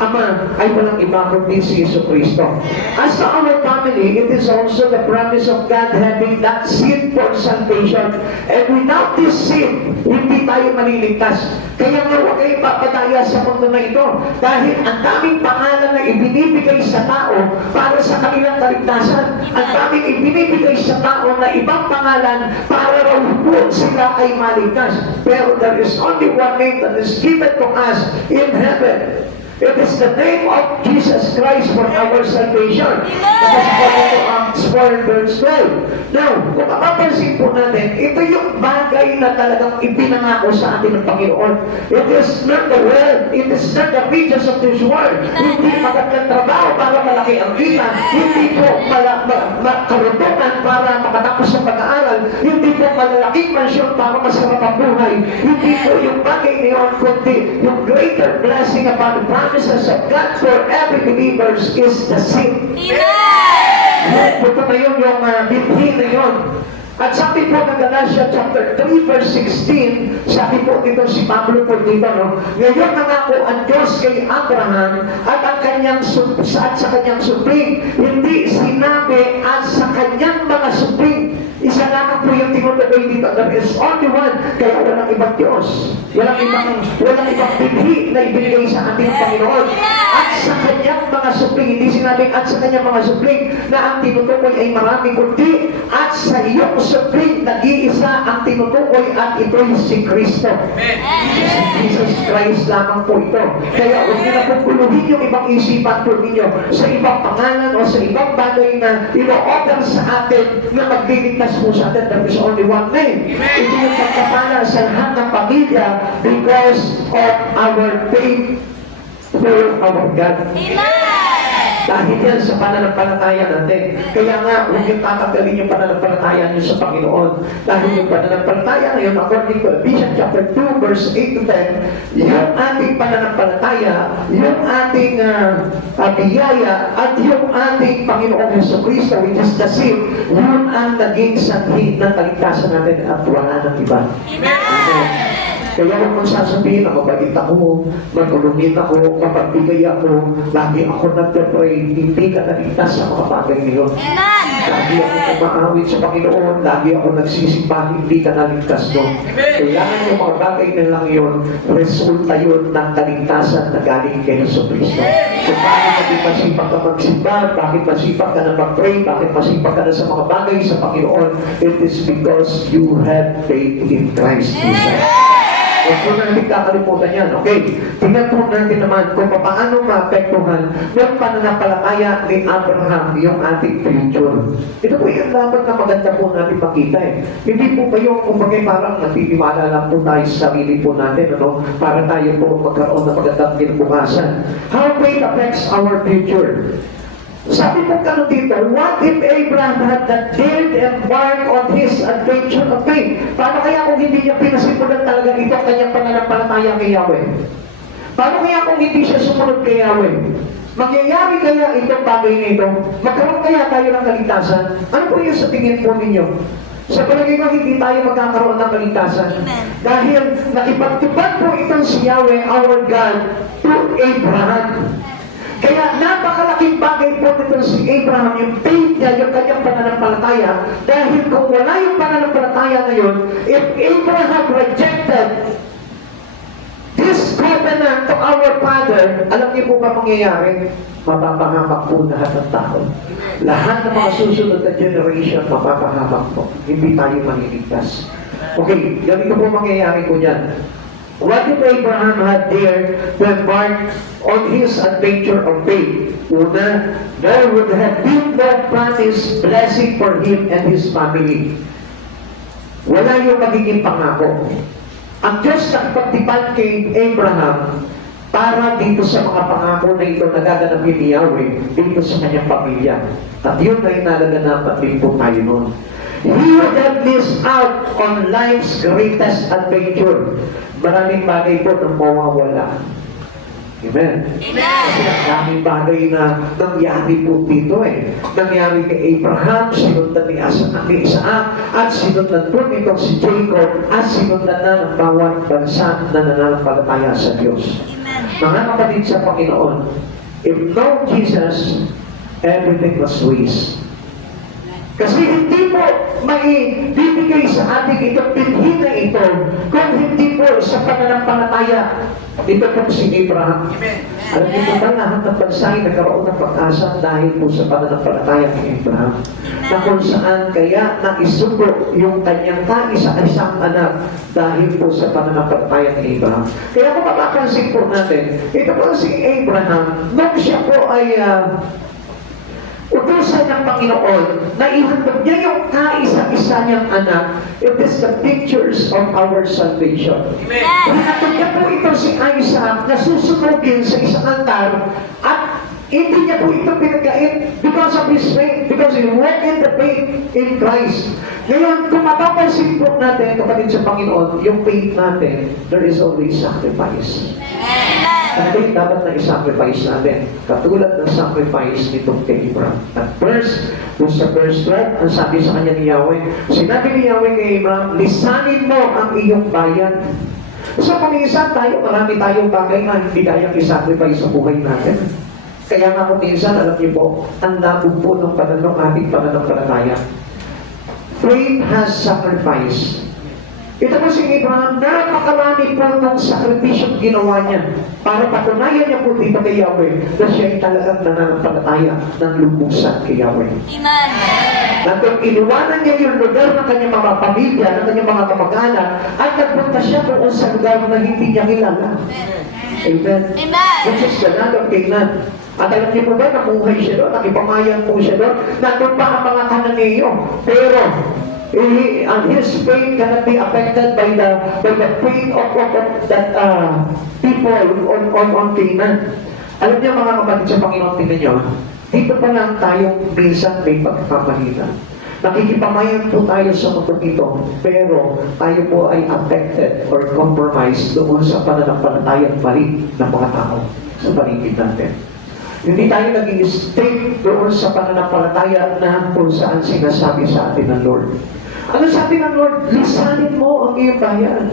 Ama ay walang iba kundi si Yesu Cristo. As to our family, it is also the promise of God having that seed for salvation. And without this seed, hindi tayo maliligtas. Kaya nga huwag kayong papadaya sa mundo na ito dahil ang daming pangalan na ibinibigay sa tao para sa kanilang kaligtasan. Ang daming ibinibigay sa tao na ibang pangalan para raw po sila ay maligtas. Pero there is only one name that is given to us in heaven. It is the name of Jesus Christ for our salvation. Tapos po ito ang spoiled verse 12. Now, kung mapapansin po natin, ito yung bagay na talagang ipinangako sa atin ng Panginoon. It is not the world, it is not the riches of this world. Hindi magandang trabaho para malaki ang kita. Hindi po karuntungan para makatapos sa pag-aaral. Hindi po malalaking mansyon para masarap ang buhay. Hindi po yung bagay niyon, kundi yung greater blessing upon the promises of God for every believers is the seed. Ito na yun yung binhi na yun. At sabi po ng Galatia chapter 3 verse 16, sabi po dito si Pablo po dito, no? Ngayon nangako ang Diyos kay Abraham at ang kanyang at sa kanyang supling, hindi sinabi at sa kanyang mga supling. Isa lang po yung tinutukoy dito. There is only one. Kaya walang ibang Diyos. Walang ibang binhi na ibigay sa ating Panginoon. At sa kanyang mga supling, hindi sinabing at sa kanyang mga supling na ang tinutukoy ay marami, kundi at sa iyong supling, nag-iisa ang tinutukoy at ito'y si Kristo. Jesus Christ lamang po ito. Kaya huwag niyo na pupuluhin yung ibang isipan po ninyo sa ibang pangalan o sa ibang bagay na ino-order sa atin na magliligtas po sa atin. There is only one name. Ito yung pagkapala sa lahat ng pamilya because of our faith for our God. Dahil yan sa pananampalataya natin. Kaya nga, huwag yung tatanggalin yung pananampalataya niyo sa Panginoon. Dahil yung pananampalataya ngayon, according to Ephesians chapter 2, verse 8 to 10, yung ating pananampalataya, yung ating biyaya, at yung ating Panginoong Jesucristo, which is the seed, yun ang naging sanhi ng kaligtasan natin at wala ng iba. Amen. Kaya huwag mong sasabihin na mabait ako, matulungin ako, mapagbigay ako, lagi ako nagpe-pray, hindi ka naligtas sa mga bagay ngayon. Amen. Lagi ako umaawit sa Panginoon, lagi ako nagsisimba, hindi ka naligtas doon. Kailangan yung mga bagay na lang yun, resulta yun ng kaligtasan na galing kay Jesucristo. So bakit masipag ka magsimba, bakit masipag ka na mag-pray, bakit masipag ka na sa mga bagay sa Panginoon, it is because you have faith in Christ Jesus. Huwag po natin kakalimutan yan, okay? Tingnan po natin naman kung paano maapektuhan ng pananampalataya ni Abraham yung ating future. Ito po yung dapat na maganda po natin makita eh. Hindi po ba yung kumbaga parang natitiwala lang po tayo sa sarili po natin, ano? Para tayo po magkaroon ng magandang kinabukasan. How faith affects our future? Sabi po kano dito, what if Abraham had not dared embark on his adventure of faith? Paano kaya kung hindi niya pinasimulan talaga ito ang kanyang pananampalataya kay Yahweh? Paano kaya kung hindi siya sumunod kay Yahweh? Magyayari kaya itong bagay na ito? Magkaroon kaya tayo ng kaligtasan? Ano po yung sa tingin po ninyo? Sa palagay ko, hindi tayo magkakaroon ng kaligtasan. Dahil nakipagtupad po itong si Yahweh, our God, to Abraham. Kaya napakalaking bagay po nito si Abraham, yung faith niya, yung kanyang pananampalataya. Dahil kung wala yung pananampalataya na yun, if Abraham rejected this covenant to our father, alam niyo po ba mangyayari? Mapapahamak po lahat ng tao. Lahat ng mga susunod na generation, mapapahamak po. Hindi tayo maniligtas. Okay, ganito po mangyayari po yan. What if Abraham had dared to embark on his adventure of faith? Una, there would have been no promised blessing for him and his family. Wala yung magiging pangako. Ang Diyos nakipagtipan kay Abraham para dito sa mga pangako na ito nagaganapin ni Yahweh dito sa kanyang pamilya. At yun na inalaganapan din po tayo noon. He would have missed out on life's greatest adventure. Maraming bagay po nang mawawala. Amen. Kasi ang daming bagay na nangyari po dito eh. Nangyari kay Abraham, sinundan ni Isaac, at sinundan po nitong si Jacob, at sinundan na ng bawat bansa na nananampalataya sa Diyos. Mga kapatid sa Panginoon, if no Jesus, everything was waste. Kasi hindi po maibibigay sa ating itong binhi na ito kung hindi po sa pananampalataya. Ito po si Abraham. Alam niyo po ba lahat ng bansa ay nagkaroon ng pag-asa dahil po sa pananampalataya ni Abraham. Na kung saan kaya naisuko yung kanyang kaisa-isang anak dahil po sa pananampalataya ni Abraham. Kaya kung mapapansin po natin, ito po si Abraham, nung siya po ay utusan ng Panginoon na ihandog niya yung kaisa-isa niyang anak. It is the pictures of our salvation. Hinatog niya po ito si Isaac na susunugin sa isang altar at hindi niya po ito pinagkait because of his faith, because he walked in the faith in Christ. Ngayon, kung mapapansin po natin, kapatid sa Panginoon, yung faith natin, there is always sacrifice. At faith dapat na i-sacrifice natin. Katulad ng sacrifice nitong kay Abraham. At first, kung sa verse 12, ang sabi sa kanya ni Yahweh, sinabi ni Yahweh kay Abraham, lisanin mo ang iyong bayan. So, kuminsan tayo, marami tayong bagay na hindi kayang i-sacrifice sa buhay natin. Kaya nga kuminsan, alam niyo po, ang labog po ng ating pananampalataya. Faith has sacrifice. Ito po si Abraham, napakarami po ng sakripisyong ginawa niya para patunayan niya po dito kay Yahweh na siya ay talagang nananampalataya ng lubusan kay Yahweh. Amen. Nang iniwanan niya yung lugar ng kanyang mga pamilya, ng kanyang mga kamag-anak, at nagpunta siya doon sa lugar na hindi niya kilala. Amen. Amen. Which is the land of Canaan. At alam niyo po ba, namuhay siya doon, nakipamayan po siya doon, nandun pa ang mga Kananeo. Pero, and his faith cannot be affected by the faith of that people on Canaan. Alam niyo mga kapatid sa Panginoon, tingnan niyo, Dito pa lang tayo minsan may pagpapahina. Nakikipamayan po tayo sa mundo ito, pero tayo po ay affected or compromised doon sa pananampalatayang mali ng mga tao sa paligid natin. Hindi tayo naging strict doon sa pananampalataya na kung saan sinasabi sa atin ng Lord. Ano sabi ng Lord? Lisanin mo ang iyong bayan.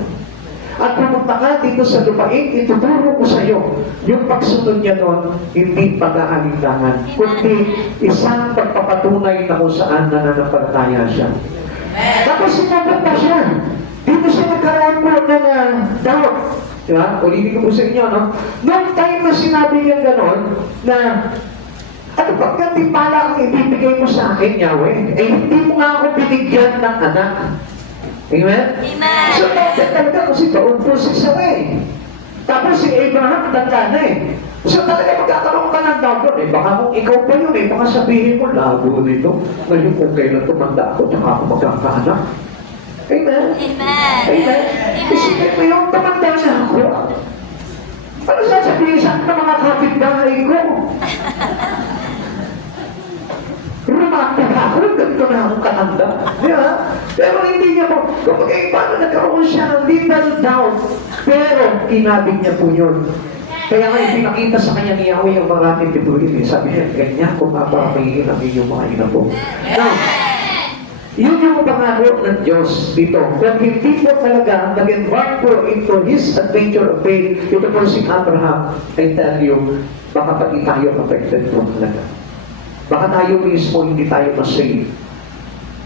At pumunta ka dito sa lupain, ituturo ko sa iyo. Yung pagsunod niya doon, hindi pag-aalinlangan, kundi isang pagpapatunay na kung saan nananampalataya siya. Tapos sinagot pa siya. Dito siya nagkaroon po ng doubt. Diba? Ulitin ko po sa inyo, no? Noong time na sinabi niya gano'n, na ano ba gantimpala ang ibibigay mo sa akin, Yahweh? Eh, hindi mo nga ako binigyan ng anak. Amen? Amen. So, bakit talaga kasi taon po si Sarai. Tapos si Abraham, tanda na eh. So, talaga magkakaroon ka ng doubt eh. Baka kung ikaw pa yun eh, baka sabihin mo, lago nito. Ngayon kung kailan tumanda ako, tsaka ako magkakaanak. Amen? Amen. Amen? Isipin mo yung tumanda na ako. Ano sasabihin sa akin ng mga kapitbahay ko? Romantic ako, ganito na akong katanda. Yeah. Pero hindi niya po, kapag paano nagkaroon siya ng little doubt, pero kinabig niya po yun. Kaya nga pinakita sa kanya ni Yahweh yung maraming bituin. Sabi niya, ganyan kung mapapahingin ang inyong mga ina po. Now, yun yung pangako ng Diyos dito. Kung hindi po talaga nag-embark po into His adventure of faith, ito po si Abraham, I tell you, baka pati tayo affected po talaga. Baka tayo mismo hindi tayo masave.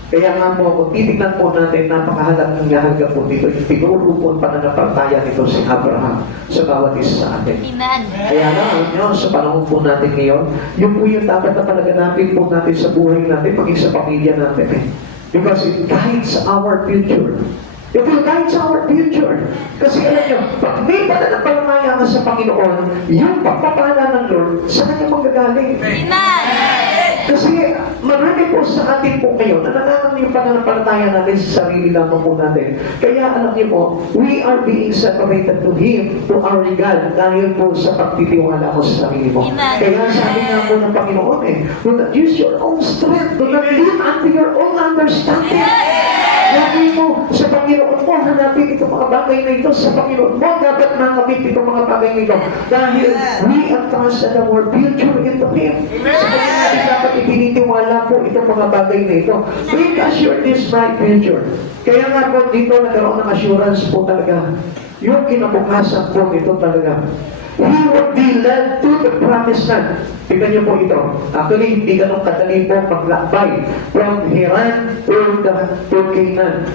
Kaya nga po, kung titignan po natin, napakahalaga po dito, yung tinuro po ang pananampalataya nito si Abraham sa bawat isa sa atin. Amen. Kaya nga, alam nyo, sa panahon po natin ngayon, yun po yung dapat na palaganapin po natin sa buhay natin, maging sa pamilya natin. Because it guides our future. It will guide our future. Kasi alam nyo, pag may pananampalataya ka sa Panginoon, yung pagpapala ng Lord, sa kanya manggagaling. Amen. Kasi marami po sa atin po ngayon na nananang yung pananampalataya natin sa sarili lamang po natin. Kaya alam niyo po, we are being separated to Him, to our God, dahil po sa pagtitiwala mo sa sarili mo. Amen. Kaya sabi nga po ng Panginoon do not use your own strength, do not lean unto your own understanding. Lagi mo sa Panginoon mo, hanapin itong mga bagay na ito sa Panginoon mo, dapat mangamit itong mga bagay na ito. Dahil we entrusted our future into Him. Sa kanya natin dapat itinitiwala po itong mga bagay na ito. Make assured this bright future. Kaya nga po dito nagkaroon ng assurance po talaga. Yung kinabukasan po ito talaga. He will be led to the promised land. Tignan niyo po ito. Actually, hindi ganun kadali po paglakbay from Haran to Canaan.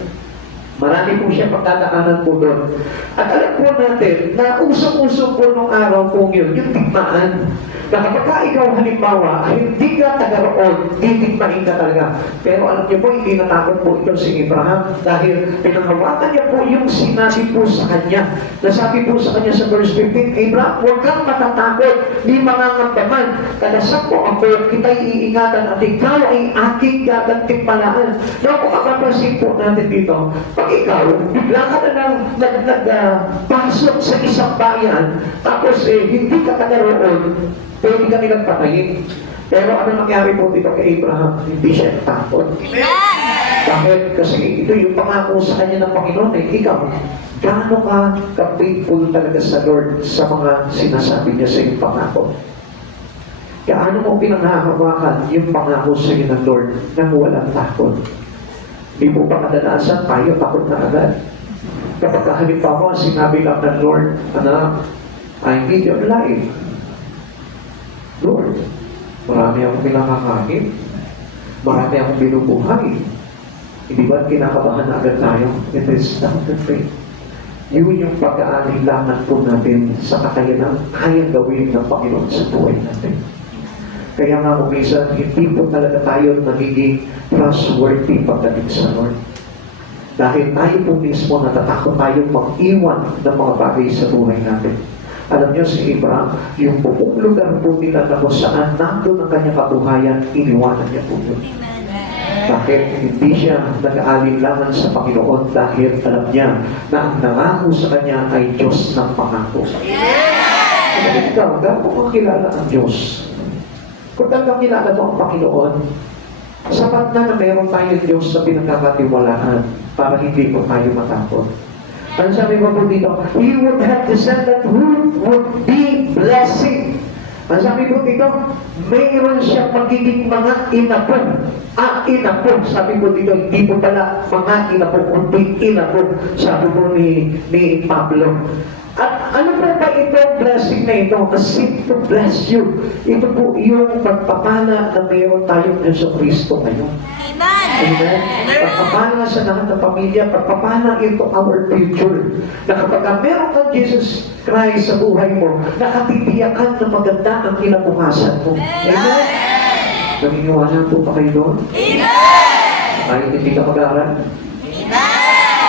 Marami po siya pagkakaanan po doon. At alam po natin na usok-usok po nung araw po yun, yung tigmaan. Na kapag ikaw halimbawa, ay hindi ka taga-roon, titigmain ka talaga. Pero alam niyo po, hindi natakot po ito si Abraham dahil pinanghawakan niya po yung sinabi po sa kanya. Nasabi po sa kanya sa verse 15, Abraham, huwag kang matatakot, di mangangambaman. Kadasak po ako, kita'y iingatan at ikaw ay aking gagantimpalaan. Now, kung makapapansin po natin dito, pag ikaw, bigla ka na nagpasok sa isang bayan, tapos hindi ka taga-roon, pwede ka nilang patayin. Pero ano nangyari po dito kay Abraham? Hindi siya natakot. Bakit? Kasi ito yung pangako sa kanya ng Panginoon. Ikaw, gaano ka ka-faithful talaga sa Lord sa mga sinasabi niya sa iyong pangako? Gaano mo pinanghahawakan yung pangako sa iyo ng Lord nang walang takot? Di po ba kadalasan tayo takot na agad? Kapag halimbawa sinabi lang ng Lord, anak, I need your life. Lord, marami akong pinakakain. Marami akong binubuhay. Hindi ba kinakabahan na agad tayo? It is not the faith. Yun yung pag-aalinlangan po natin sa kakayanang kayang gawin ng Panginoon sa buhay natin. Kaya nga kung minsan, hindi po talaga tayo nagiging trustworthy pagdating sa Lord. Dahil tayo po mismo natatakot tayo mag-iwan ng mga bagay sa buhay natin. Alam niyo si Abraham, yung buong lugar po nila na kung saan nandun ang kanyang kabuhayan, iniwanan niya po yun. Bakit? Hindi siya nag-aalinlangan sa Panginoon dahil alam niya na ang nangako sa kanya ay Diyos ng pangako. Ikaw, gano'n mo kilala ang Diyos? Kung talagang kilala mo ang Panginoon, sapat na meron tayong Diyos na pinagkakatiwalaan para hindi po tayo matakot. Ang sabi mo po dito, He would have descended who would be blessing. Ang sabi po dito, mayroon siya magiging mga inapon. Inapon. Sabi po dito, hindi po pala mga inapon, kundi inapon. Sabi po ni Pablo. At ano po ba itong blessing na ito? Kasi to bless you. Ito po yung pagpapala na mayroon tayong Jesucristo ngayon. Amen. Amen? Pagpapala sa lahat ng pamilya, pagpapala ito our future. Na kapag meron kang Jesus Christ sa buhay mo, nakatitiyakan na maganda ang kinabukasan mo. Amen? Naniniwala po pa kayo doon? Amen. Ayaw hindi ka mag-aaral? Amen.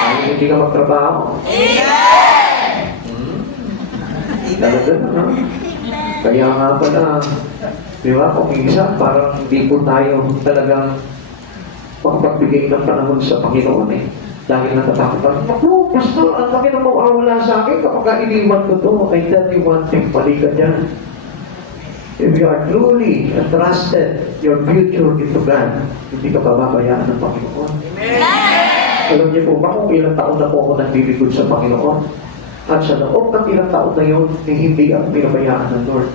Ayaw hindi ka magtrabaho? Amen. Talaga na. Kaya nga pala, di ba, kung isa, parang hindi po tayo talagang makapagbigay ng panahon sa Panginoon eh. Dahil natatakot tayo, naku, Pastor, ang laki na mawawala sa akin kapag iniwan ko to. I tell you one thing, balikan dyan. If you are truly entrusted your future into God, hindi ka pababayaan ng Panginoon. Alam niyo po ba kung ilang taon na po ako nagbiligod sa Panginoon? At sa loob ng ilang taon na yun, hindi ang pinabayaan ng Lord.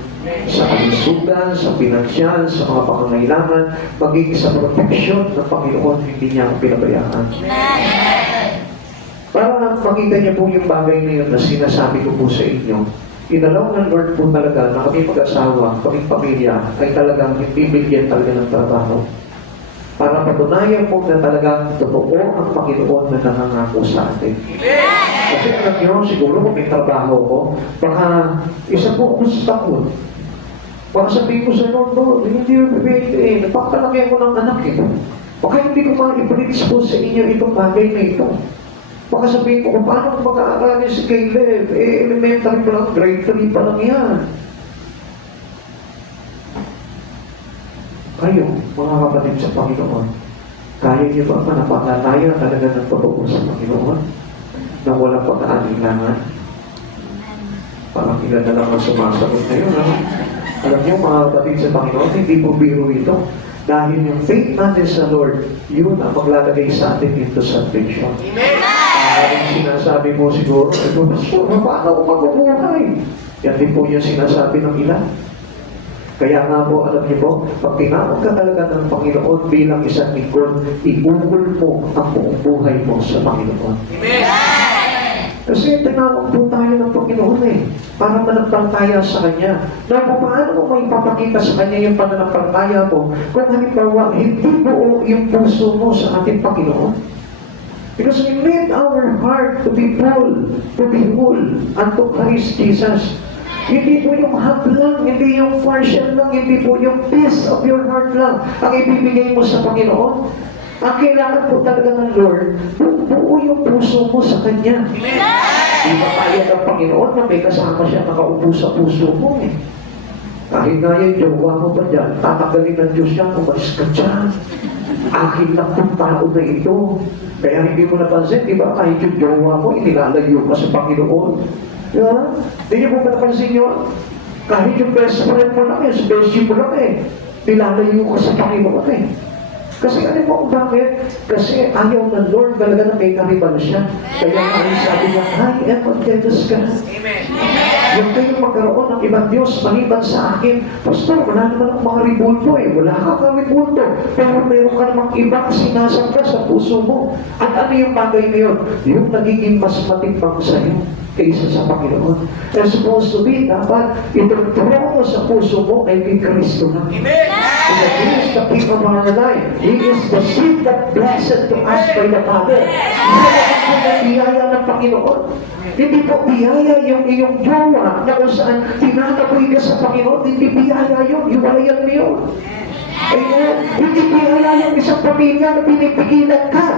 Sa kalusugan, sa pinansyal, sa mga pangangailangan, magiging sa proteksyon ng Panginoon, hindi niya ang pinabayaan. Para makita niyo po yung bagay na yun na sinasabi ko po sa inyo, inalaw ng Lord po talaga na kami mag-asawa, kaming pamilya, ay talagang hindi bigyan talaga ng trabaho. Para patunayan po na talagang totoo ang Panginoon na nangangako sa atin. Kasi alam niyo, siguro kung may trabaho ko, baka isa po ako sa takot. Baka sabihin ko sa Lord, hindi mo pwede eh. Napagpalaki ako ng anak eh. Baka hindi ko ma-i-bridge po sa inyo itong bagay na ito. Baka sabihin ko, paano ko mag-aaralin si Caleb? Elementary pa lang, grade 3 pa lang yan. Kayo, mga kapatid sa Panginoon, kaya niyo ba manapangataya talaga ng totoo sa Panginoon? Na walang pagkaalinlangan? Parang ilan na lang ang sumasagot ngayon, ha? Alam niyo, mga kapatid sa Panginoon, hindi po biro ito. Dahil yung faith natin sa Lord, yun ang maglalagay sa atin into salvation. Ang sinasabi mo siguro, Pastor, paano ako magbubuhay? Yan din po yung sinasabi ng ilan. Kaya nga po, alam niyo po, pag tinawag ka talaga ng Panginoon bilang isang lingkod, iugol mo ang buong buhay mo sa Panginoon. Kasi tinawag po tayo ng Panginoon eh, para manampalataya sa Kanya. Na paano mo may ipapakita sa Kanya yung pananampalataya mo kung halimbawa, hindi buo yung puso mo sa ating Panginoon? Because we need our heart to be full, to be whole, unto Christ Jesus. Hindi po yung hub lang, hindi yung partial lang, hindi po yung peace of your heart lang ang ibibigay mo sa Panginoon. Ang kailangan po talaga ng Lord, buo yung puso mo sa Kanya. Di ba kaya ng Panginoon na may kasama siya nakaupo sa puso mo eh. Kahit nga yung jowa mo ba dyan, tatagalin ng Diyos yan, umalis ka dyan. Akin lang itong tao na ito. Kaya hindi mo napansin, di ba, kahit yung jowa mo, inilalayo ka sa Panginoon. Di ba? Hindi niyo po napansin yun? Kahit yung best friend mo lang, yung bestie mo lang eh, nilalayo ka sa Panginoon eh. Kasi ano mo kung bakit? Kasi ayaw ng Lord talaga na may karibal siya. Kaya nga sabi niya, I am on Jesus God. Yung kayo magkaroon ng ibang Diyos maliban sa akin. Pastor, wala naman ang mga ribulto eh. Wala kang ribulto. Pero meron ka namang ibang sinasangka sa puso mo. At ano yung bagay na yun? Yung nagiging mas matimbang sa'yo kaysa sa Panginoon. And supposed to be, dapat itong trono sa puso mo ay kay Kristo na. Because He is the King of our life. He is the seed that blessed to us by the Father. Hindi po ang biyaya ng Panginoon. Hindi po biyaya yung iyong jowa na kung saan tinataboy ka sa Panginoon. Hindi biyaya yun. Iwalayan mo yun. Amen. Hindi biyaya yung isang pamilya na pinipigilan ka.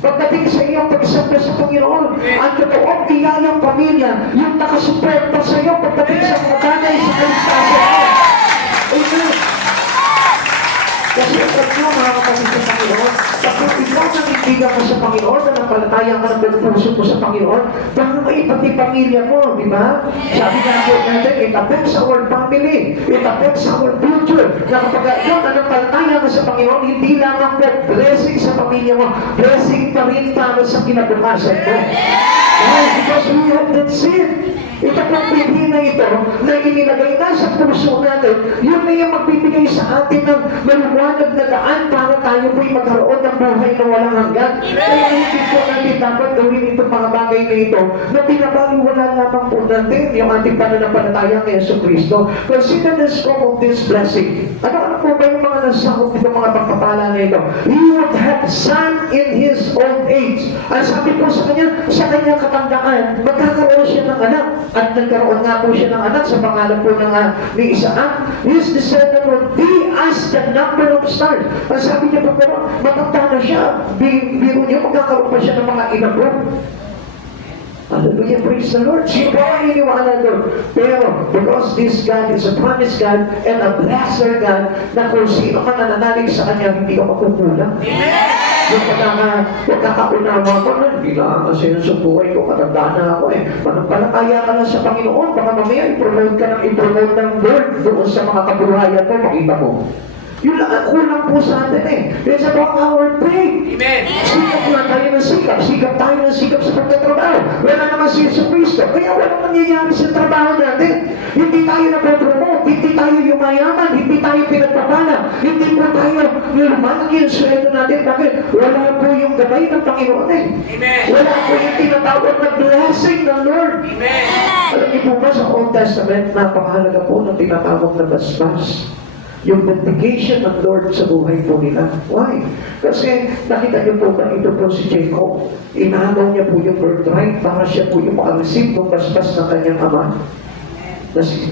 Pagdating sa iyong pagsamba sa Panginoon, ang totoong biyayang pamilya, yung nakasuporta sa iyo pagdating sa mga bagay sa kalistasyon mo. Amen. Kasi ang mga kapatid sa Panginoon, kapag ikaw nang kaibigan mo sa Panginoon, nanampalataya ka ng buong puso mo sa Panginoon, baka may pati pamilya mo, di ba? Sabi nga po natin, it affects our family, it affects our future. Na kapag yun, nanampalataya ka sa Panginoon, hindi lamang po blessing sa pamilya mo, blessing pa rin para sa kinabukasan mo. Why? Because we have that sin. Ito pong pinhi na ito na inilagay na sa puso natin, yun na yung magbibigay sa atin ng maluwanag na daan para tayo po'y magkaroon ng buhay na walang hanggan. Kaya hindi po natin dapat gawin itong mga bagay na ito na pinabaliwala lamang po natin yung ating pananampalataya kay Yesu Cristo. Consider the scope of this blessing. Ano po ba yung mga nasakop itong mga pagpapala na ito? He would have son in his old age. Ang sabi po sa kanyang katandaan, magkakaroon siya ng anak. At nagkaroon nga po siya ng anak sa pangalan po ng ni Isaac. His descendant would be as the number of stars. Ang sabi niya po, pero matanda na siya. Biro niyo, magkakaroon pa siya ng mga inabot. Hallelujah, praise the Lord. Sino ba ang iniwala doon? Pero, because this God is a promised God and a blesser God, na kung sino man nananalig sa Kanya, hindi ka makukulang. Yung pagkakaunawa ko na, hindi na kasi sa buhay ko, matanda na ako eh. Manampalataya ka na sa Panginoon, baka mamaya i-promote ng Lord doon sa mga kabuhayan mo, makita mo. Yun lang ang kulang po sa atin eh. It's about our faith. Amen. Sikap na tayo ng sikap. Sikap tayo ng sikap sa pagtatrabaho. Wala naman si Yesu Cristo. Kaya walang mangyayari sa trabaho natin. Hindi tayo napopromote. Hindi tayo yumayaman. Hindi tayo pinagpapala. Hindi po tayo lumalaki yung sweldo natin. Bakit? Wala po yung gabay ng Panginoon eh. Amen. Wala po yung tinatawag na blessing ng Lord. Amen. Alam niyo po ba sa Old Testament, napakahalaga po ng tinatawag na basbas. Yung vindication ng Lord sa buhay po nila. Why? Kasi nakita niyo po ba ito po si Jacob? Inagaw niya po yung birthright para siya po yung makareceive ng basbas ng kanyang ama. Na si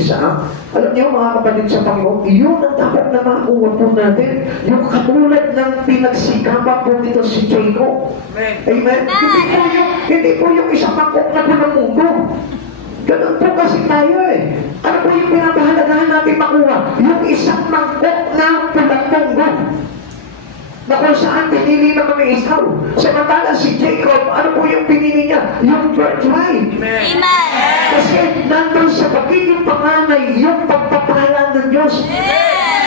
Isaac. Alam niyo mga kapatid sa Panginoon, yun ang dapat na makuha po natin. Yung katulad ng pinagsikapan po dito si Jacob. Amen? Hindi po yung isang mangkok na po ng mundo. Ganun po kasi tayo eh. Ano po yung pinapahalagahan natin makuha? Yung isang mangkok na pulang munggo. Na kung saan pinili naman ni Esau. Samantala si Jacob, ano po yung pinili niya? Yung birthright. Amen. Kasi nandun sa pagiging panganay, yung pagpapala ng Diyos.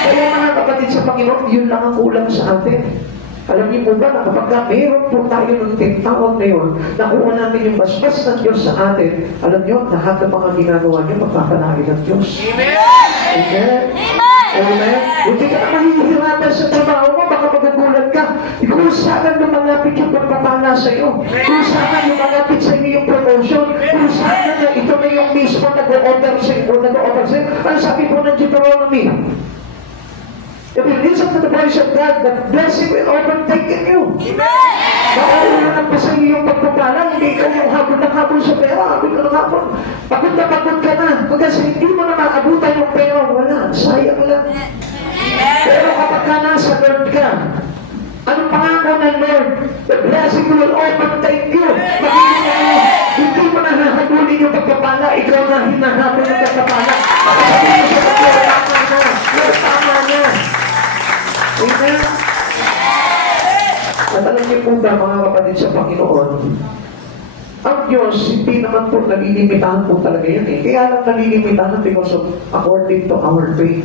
Kaya mga kapatid sa Panginoon, yun lang ang kulang sa atin. Alam niyo po ba na kapag mayroon po tayo ng tinatawag na yun, nakuha natin yung basbas ng Diyos sa atin, alam niyo, lahat ng mga ginagawa niyo, magpapalain ng Diyos. Amen. Amen? Amen? Hindi ka na mahihirapan sa trabaho mo, baka magugulat ka. Kung sana lumalapit yung pagpapala sa iyo, kung sana lumalapit sa iyo yung promotion, kung sana na ito na yung mismo nag-o-offer sa iyo, ano sabi po ng Deuteronomy? If you listen to the voice of God, the blessing will overtake you. Makauulan pa sa iyo yung pagpapala, hindi ikaw yung habol ng habol sa pera, habol ka ng habol. Pagod na pagod ka na, kasi hindi mo na maabutan yung pera, wala, sayang lang. Pero kapag ka nasa Lord ka, anong pangako ng Lord? The blessing will overtake you. Hindi mo na hahabulin yung pagpapala, ikaw na hinahabol ng pagpapala. Sabihin mo sa pagpapala, tama na. Amen? At alam niyo po ba mga kapatid sa Panginoon, ang Diyos, hindi naman po nalilimitahan po talaga yan eh. Kaya lang nalilimitahan because of according to our faith.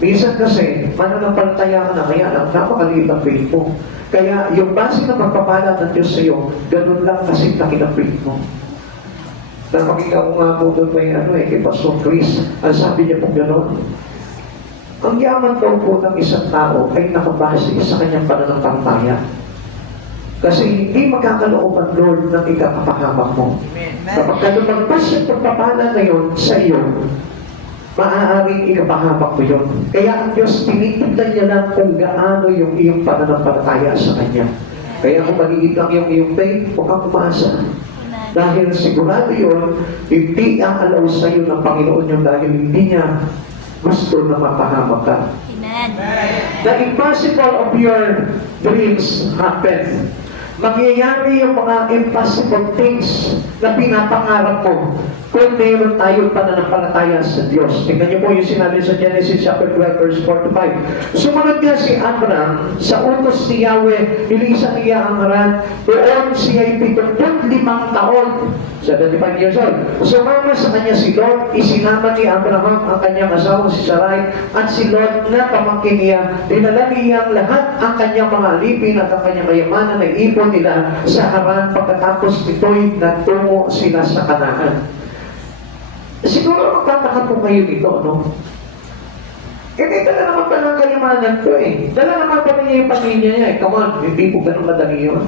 Minsan kasi, mananampalataya ka na, kaya lang napakaliit ang faith mo. Kaya yung base na pagpapala ng Diyos sa iyo, ganun lang kasi laki ng faith mo. Napakita ko nga po doon kay Pastor Chris, ang sabi niya po gano'n. Ang yaman daw po ng isang tao ay nakabase sa kanyang pananampalataya. Kasi hindi magkakaloob ang Lord ng ikakapahamak mo. Kapag lumagpas yung pagpapala na yun sa iyo, maaaring ikapahamak mo yun. Kaya ang Diyos, tinitignan niya lang kung gaano yung iyong pananampalataya sa Kanya. Kaya kung maliit lang yung iyong faith, huwag kang umasa. Dahil sigurado yun, hindi aalaw sa iyo ng Panginoon yun dahil hindi niya gusto na mapahamak ka. Amen. The impossible of your dreams happen. Mangyayari yung mga impossible things na pinapangarap mo kung meron tayong pananampalataya sa Diyos. Tingnan niyo po yung sinabi sa Genesis chapter 12 verse 4 to 5. Sumunod nga si Abraham sa utos ni Yahweh, nilisan niya ang Haran. Doon siya ay 75 taon. 75 years old. Sumama sa kanya si Lot, isinama ni Abraham ang kanyang asawa si Sarai at si Lot na pamangkin niya. Dinala niya lahat ang kanyang mga alipin at ang kanyang kayamanan na ipon nila sa Haran pagkatapos nito'y nagtungo sila sa Kanaan. Siguro magtataka po kayo dito, no? Dala naman pa ng kayamanan ko eh. Dala naman pa niya yung pamilya niya eh. Come on, hindi po ganun madali yun.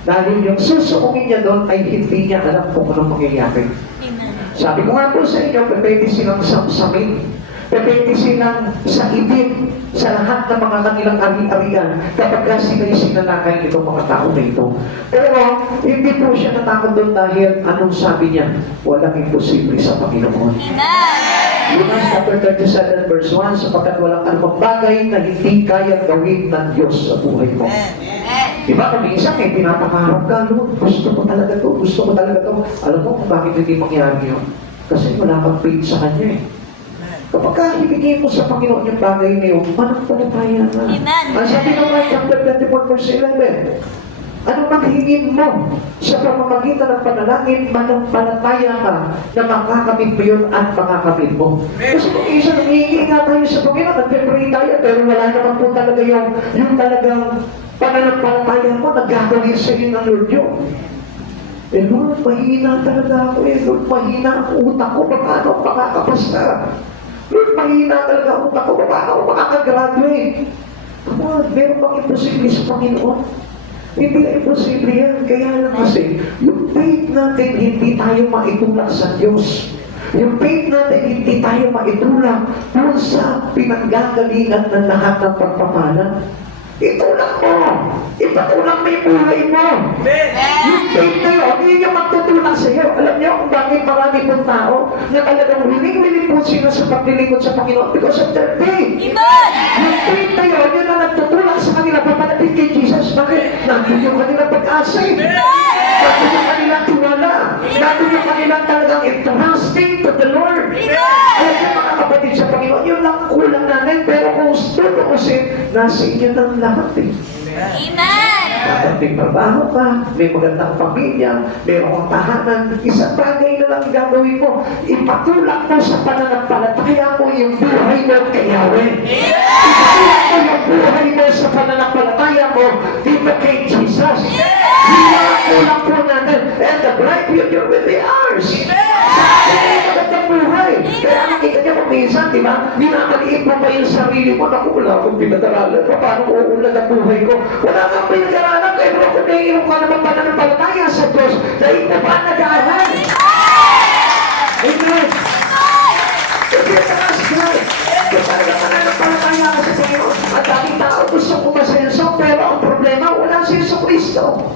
Dahil yung susukumin niya doon ay hindi niya alam kung anong mangyayari. Amen. Sabi ko nga po sa inyo, pwede silang samsamin. Pwede silang saibin sa lahat ng mga kanilang ari-arian kapag sila'y sinalakay nitong mga tao na ito. Pero hindi po siya natakot doon dahil anong sabi niya? Walang imposible sa Panginoon. Amen. Lukas chapter 37 verse 1, sapagkat walang anumang bagay na hindi kayang gawin ng Diyos sa buhay mo. Diba, kung minsan may pinapakaharap ka, Lord, gusto ko talaga to, gusto ko talaga to. Alam mo kung bakit hindi mangyari yun? Kasi wala kang faith sa Kanya eh. Kapag ibigay mo sa Panginoon yung bagay na yun, manampalataya na. Amen. Ang sabi ng Mark chapter 24 verse 11, ano maghingin mo sa pamamagitan ng panalangin, manampalataya ka na makakamit mo yun at makakamit mo. Kasi kung isa nangihingi nga tayo sa Panginoon, nag-pray tayo, pero wala naman po talaga yung talagang pananampalataya mo, naggagawin sa iyo ng Lord yun. Eh Lord, mahina talaga ako eh. Lord, mahina ang utak ko, paano ako makakapasta? Lord, mahina talaga ang utak ko, paano ako makakagraduate? Come on, meron bang imposible sa Panginoon? Hindi na imposible yan. Kaya lang kasi, yung faith natin, hindi tayo maitulak sa Diyos. Yung faith natin, hindi tayo maitulak doon sa pinanggagalingan ng lahat ng pagpapala. Itulak mo! Ipatulak mo yung buhay mo! Yung faith na yun, yun yung magtutulak sa iyo. Alam niyo kung bakit marami pong tao na talagang willing po sila sa paglilingkod sa Panginoon because of their faith. Amen. Yung faith na yun, yun na nagtutulak sa kanila papalapit kay Jesus. Bakit? Nandun yung kanilang pag-asa eh. Nandun yung kanilang tiwala. Nandun yung kanilang talagang entrusting to the Lord. Alam niyo mga kapatid sa Panginoon, yun lang kulang natin. Pero kung tutuusin, nasa inyo ng lahat eh. Amen. Dapat may trabaho ka, may magandang pamilya, mayroong kang tahanan, isang bagay na lang gagawin mo, ipatulak mo sa pananampalataya mo yung buhay mo kay Yahweh. Ipatulak mo yung buhay mo sa pananampalataya mo dito kay Jesus. Hinakulak po natin, and the bright future will be ours. Sa atin ay magandang buhay. Kaya nakita niyo kung minsan, di ba, minamaliit mo pa yung sarili mo, naku, wala akong pinag-aralan, paano ko uulan ang buhay ko? Wala kang pinag-aralan, pero kung naiinom ka naman pananampalataya sa Diyos, dahil na ba nag-aaral? Amen. If you're the last guy, kung talaga pananampalataya ka sa Panginoon, at daming tao gusto kumasenso, pero ang problema, wala si Yesu Cristo.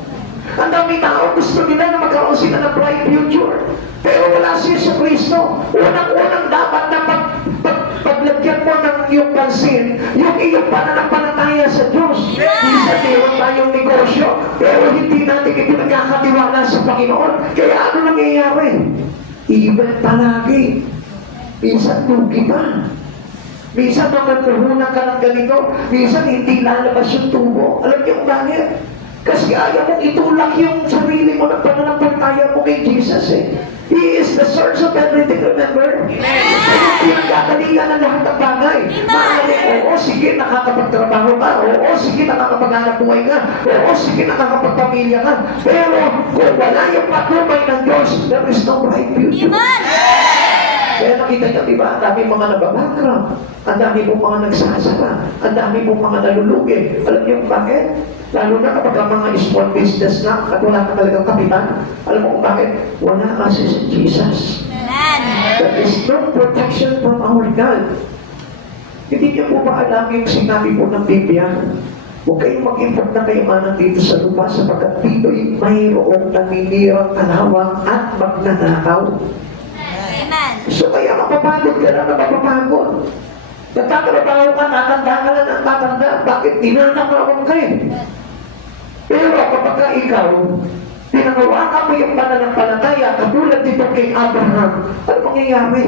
Ang daming tao gusto nila na magkaroon sila ng bright future. Pero wala si Yesu Cristo. Unang-unang dapat na paglagyan mo ng iyong pansin, yung iyong pananampalataya sa Diyos. Minsan meron tayong negosyo, pero hindi natin ipinagkakatiwala sa Panginoon. Kaya ano nangyayari? Even palagi. Minsan lugi pa. Minsan mamatuhunan ka ng ganito. Minsan hindi lalabas yung tubo. Alam niyo kung bakit? Kasi ayaw mong itulak yung sarili mo ng pananampalataya mo kay Jesus eh. He is the source of everything, remember? Amen! Pinagkakalingan ng lahat ng bagay. Maaaring, oo, sige, nakakapagtrabaho ka. Oo, sige, nakakapaghanap buhay ka. Oo, sige, nakakapagpamilya ka. Pero kung wala yung patnubay ng Diyos, there is no bright future. Amen. Kaya nakita niyo, di ba, ang dami mga nababankrupt, ang dami pong mga nagsasara, ang dami pong mga nalulugi. Alam niyo kung bakit? Lalo na kapag ang mga small business na at wala ka talagang kapitan. Alam mo kung bakit? Wala kasi si Jesus. Amen. There is no protection from our God. Hindi niyo po ba alam yung sinabi po ng Biblia? Huwag kayong mag-import na kayamanan dito sa lupa sapagkat dito'y mayroong naninirang kalawang at magnanakaw. Amen. So kaya mapapagod ka na mapapagod. Nagtatrabaho ka, tatanda ka na ng tatanda. Bakit? Ninanakawan ka eh. Pero kapag ikaw, pinangawakan mo yung pananampalataya, katulad dito kay Abraham, ano mangyayari?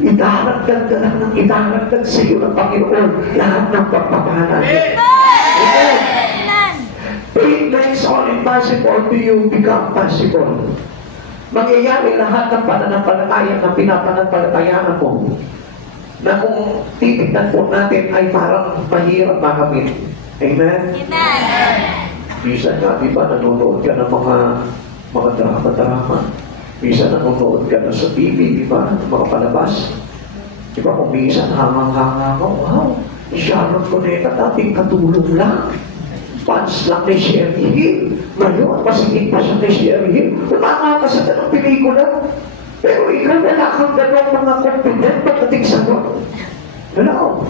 Idaragdag ka lang ng idaragdag sa iyo ng Panginoon lahat ng pagpapala niya. Amen. Amen. Faith makes all impossible to you become possible. Mangyayari lahat ng pananampalataya na pinapananampalatayaan mo na kung titignan po natin ay parang mahirap makamit. Amen? Amen. Minsan nga, di ba, nanonood ka ng mga drama-drama. Minsan nanonood ka na sa TV, di ba, mga palabas. Di ba, kung minsan hangang-hanga ka, wow, Sharon Cuneta, dating katulong lang. Fans lang ni Sherry Hill. Ngayon, masigit pa siya kay Sherry Hill. Umanga ka sa ganang pelikula. Pero ikaw wala kang ganong mga confident pagdating sa Lord. Wala.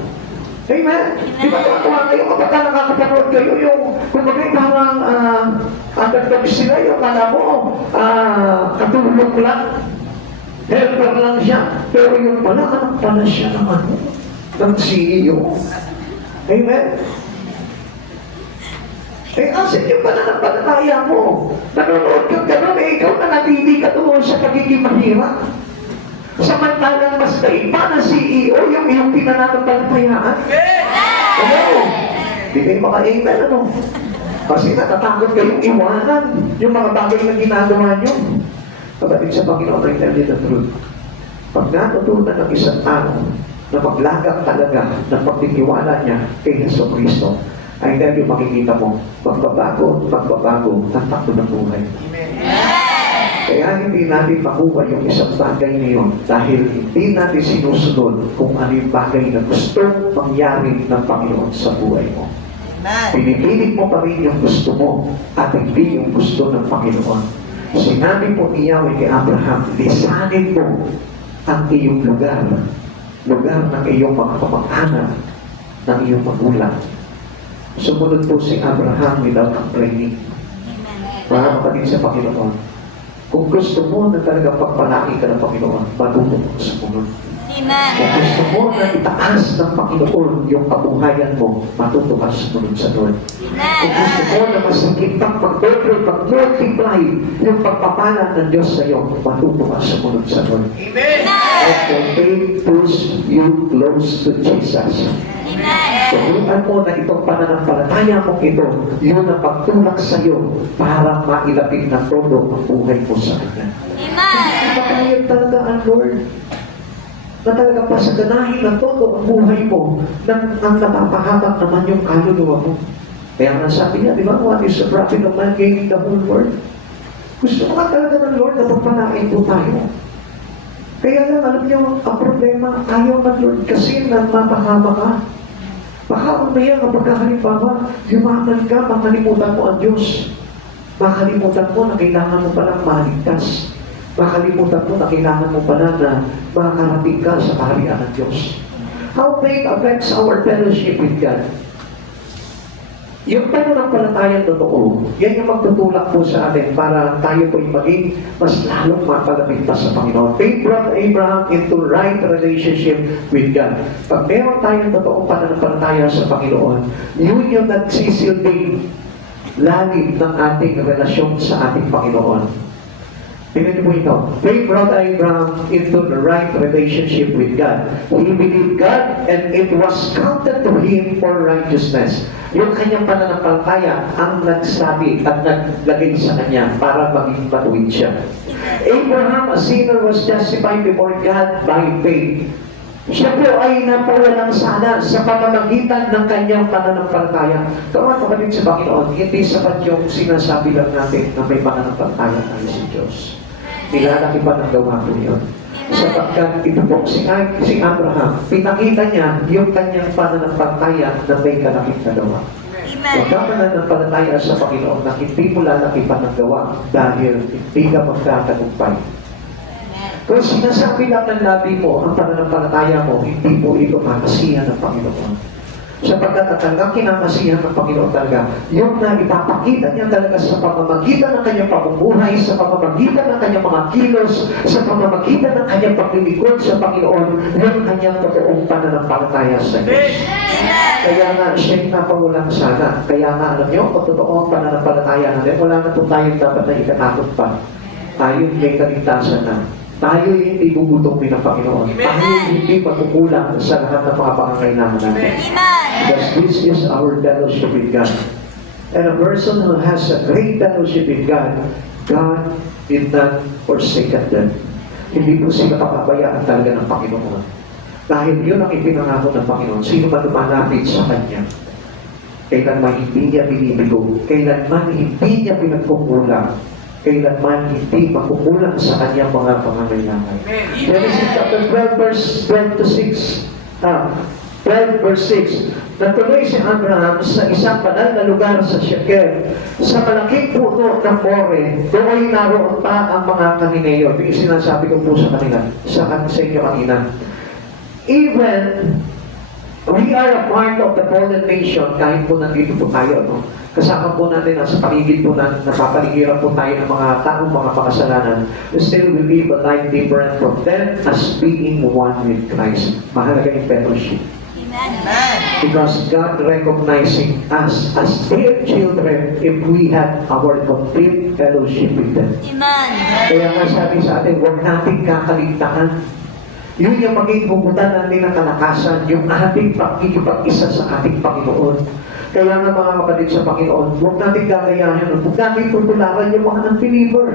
Amen? Di ba tuwa kayo kapag nakakapanood kayo yung kung bagay parang underdog sila yung kala mo katulong lang. Helper lang siya. Pero yung pala, anak pala siya ng ng CEO. Amen? Asan yung pananampalataya mo? Nanonood ka gano'n, ikaw na natili ka doon sa pagiging mahirap. Samantalang mas naiba na CEO yung iyong pinananampalatayaan. Ano? Hindi kayo maka-amen, ano? Kasi natatakot kayong iwanan yung mga bagay na ginagawa nyo. Kapatid sa Panginoon, I tell you the truth. Pag natutunan ng isang tao na maglagak talaga ng pagtitiwala niya kay Yeso Cristo, ay dahil yung makikita mo, magbabago ang takbo ng buhay. Kaya hindi natin makuha yung isang bagay ngayon dahil hindi natin sinusunod kung ano yung bagay na gusto mangyari ng Panginoon sa buhay mo. Pinipilit mo pa rin yung gusto mo at hindi yung gusto ng Panginoon. Sinabi po ni Yahweh kay Abraham, lisanin mo ang iyong lugar ng iyong mga kamag-anak, ng iyong magulang. Sumunod po si Abraham without complaining. Para kapatid sa Panginoon, kung gusto mo na talaga pagpalaki ka ng Panginoon, matulog mo sumunod. Amen. Kung gusto mo na itaas ng Panginoon yung kabuhayan mo, matuto ka sumunod sa Lord. Kung gusto mo na masakit mag-double, mag-multiply yung pagpapala ng Diyos sa iyo, matuto ka sumunod sa Lord. Amen. And the faith push you close to Jesus. Turuan mo na itong pananampalataya mong ito, yun ang pagtulak sa iyo para mailapit na todo ang buhay mo sa Kanya. Amen. Napakayag talaga ang Lord na talaga pasaganahin na todo ang buhay mo nang napapahamak naman yung kaluluwa mo. Kaya nga sabi niya, di ba, what is the profit of man gaining the whole world? Gusto mo nga talaga ng Lord na pagpalain po tayo. Kaya lang, alam niyo, ang problema, ayaw ng Lord kasi na mapahama ka. Baka umaya kapag halimbawa, yumaman ka, makalimutan mo ang Diyos. Makalimutan mo na kailangan mo palang maligtas. Makalimutan mo na kailangan mo pala na makakarating ka sa kaharian ng Diyos. How faith affects our fellowship with God. Yung pananampalatayang totoo, yan yung magtutulak po sa atin para tayo po'y maging mas lalong mapalapit pa sa Panginoon. Faith brought Abraham into right relationship with God. Pag meron tayong totoong pananampalataya sa Panginoon, yun yung nagsisilbing lalim ng ating relasyon sa ating Panginoon. Tingnan niyo po ito. Faith brought Abraham into the right relationship with God. He believed God and it was counted to him for righteousness. Yung kanyang pananampalataya ang nagsabi at naglagay sa kanya para maging matuwid siya. Abraham, a sinner, was justified before God by faith. Siya po ay napawalang sana sa pamamagitan ng kanyang pananampalataya. Kawan kapatid sa Panginoon, hindi sapat yung sinasabi lang natin na may pananampalataya tayo sa Diyos. Nilalaki pa ng gawa ko yun. Sapagkat ito po, si Abraham, pinakita niya yung kanyang pananampalataya na may kalakip na gawa. Huwag ka pananampalataya sa Panginoon na hindi mo lalaki pa ng gawa dahil hindi ka magkatagumpay. Kung sinasabi lang ng labi mo, ang pananampalataya mo, hindi mo ito makasihan ng Panginoon. Sapagkat at hanggang kinakasihan ng Panginoon talaga, yung na ipapakita niya talaga sa pamamagitan ng kanyang pamumuhay, sa pamamagitan ng kanyang mga kilos, sa pamamagitan ng kanyang paglilingkod sa Panginoon, yung kanyang totoong pananampalataya sa Diyos. Kaya nga siya'y napawalang sana. Kaya nga alam niyo, kung totoo ang pananampalataya natin, wala na po tayong dapat na ikatakot pa. Tayo may kaligtasan na. Tayo hindi gugutom ng Panginoon. Tayo hindi matukulang sa lahat ng mga pangangailangan natin. Because this is our fellowship with God. And a person who has a great fellowship with God, God did not forsake them. Hindi po sila papabayaan talaga ng Panginoon. Dahil yun ang ipinangako ng Panginoon. Sino man lumalapit sa Kanya, kailanman hindi niya binibigo, kailanman hindi niya pinagkukulang, kailanman hindi makukulang sa kanyang mga pangangailangan. Genesis chapter 12 verse 12 to 6. 12 verse 6. Natuloy si Abraham sa isang banal na lugar sa Shechem, sa malaking puno ng More, doon naroon pa ang mga Kananeo. Yung sinasabi ko po sa kanila, sa inyo kanina. Even we are a part of the fallen nation, kahit po nandito po tayo, no? Kasama po natin sa paligid po na napapaligiran po tayo ng mga taong mga pakasalanan, we still will live a life different from them as being one with Christ. Mahalaga yung fellowship. Because God recognizing us as their children if we have our complete fellowship with them. Kaya nga sabi sa atin, huwag natin kakaligtaan. Yun yung maging pupunta natin ng kalakasan, yung ating pakikipag-isa sa ating Panginoon. Kaya nga mga kapatid sa Panginoon, huwag natin gagayahin, huwag natin tutularan yung mga unbeliever.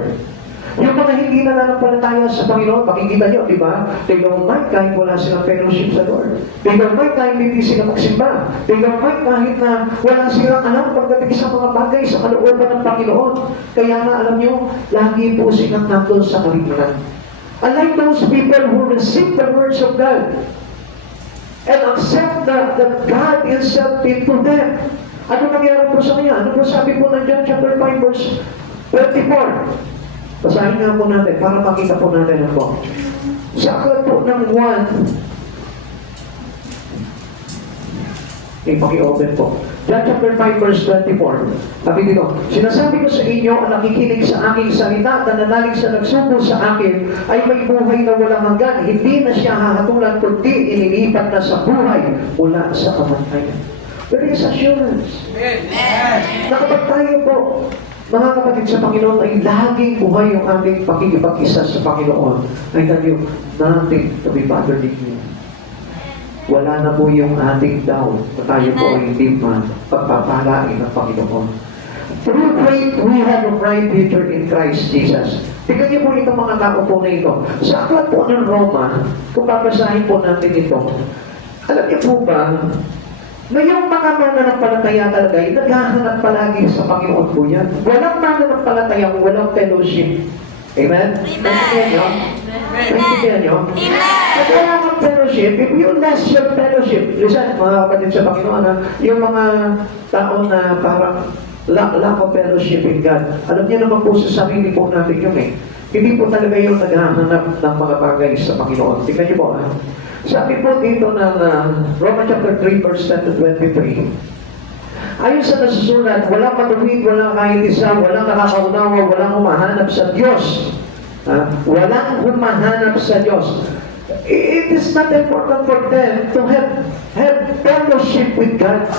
Yung mga hindi nananampalataya sa Panginoon, makikita nyo, di ba? They don't mind kahit wala silang fellowship sa Lord. They don't mind kahit hindi sila magsimba. They don't mind kahit na wala silang alam pagdating sa mga bagay sa kalooban ng Panginoon. Kaya nga alam nyo, lagi po silang nandun sa kalimutan. Unlike those people who receive the words of God and accept that God Himself did to them. Ano nangyari po sa kanya? Ano po sabi po ng John chapter 5 verse 24? Basahin nga po natin para makita po natin ako. Sa aklat po ng 1, paki-open po. John chapter 5 verse 24. Sabi dito, sinasabi ko sa inyo ang nakikinig sa aking salita at nananalig sa nagsuko sa akin ay may buhay na walang hanggan. Hindi na siya hahatulan kundi inilipat na sa buhay mula sa kamatayan. There is assurance. Na kapag tayo po, mga kapatid sa Panginoon, ay laging buhay yung aming pakikipag-isa sa Panginoon. Ay tayo, nothing to be bothered with you. Wala na po yung ating doubt na tayo po ay hindi man pagpapalain ng Panginoon. Through faith, we have a bright future in Christ Jesus. Tingnan niyo po itong mga tao po na ito. Sa aklat po ng Roma, kung papasahin po natin ito, alam niyo po ba, na yung mga mananampalataya talaga ay naghahanap palagi sa Panginoon po yan. Walang mananampalataya, walang fellowship. Amen? Naintindihan niyo? Naintindihan niyo? At wala kang fellowship, if you lost your fellowship, listen, mga kapatid sa Panginoon, yung mga tao na parang lack of fellowship in God, alam niyo naman po sa sarili po natin yun eh. Hindi po talaga yung naghahanap ng mga bagay sa Panginoon. Tingnan niyo po, sabi po dito ng Romans chapter 3, verse 10 to 23, ayon sa nasusulat, walang matuwid, walang kahit isa, walang nakakaunawa, walang humahanap sa Diyos. Walang humahanap sa Diyos. It is not important for them to have fellowship with God.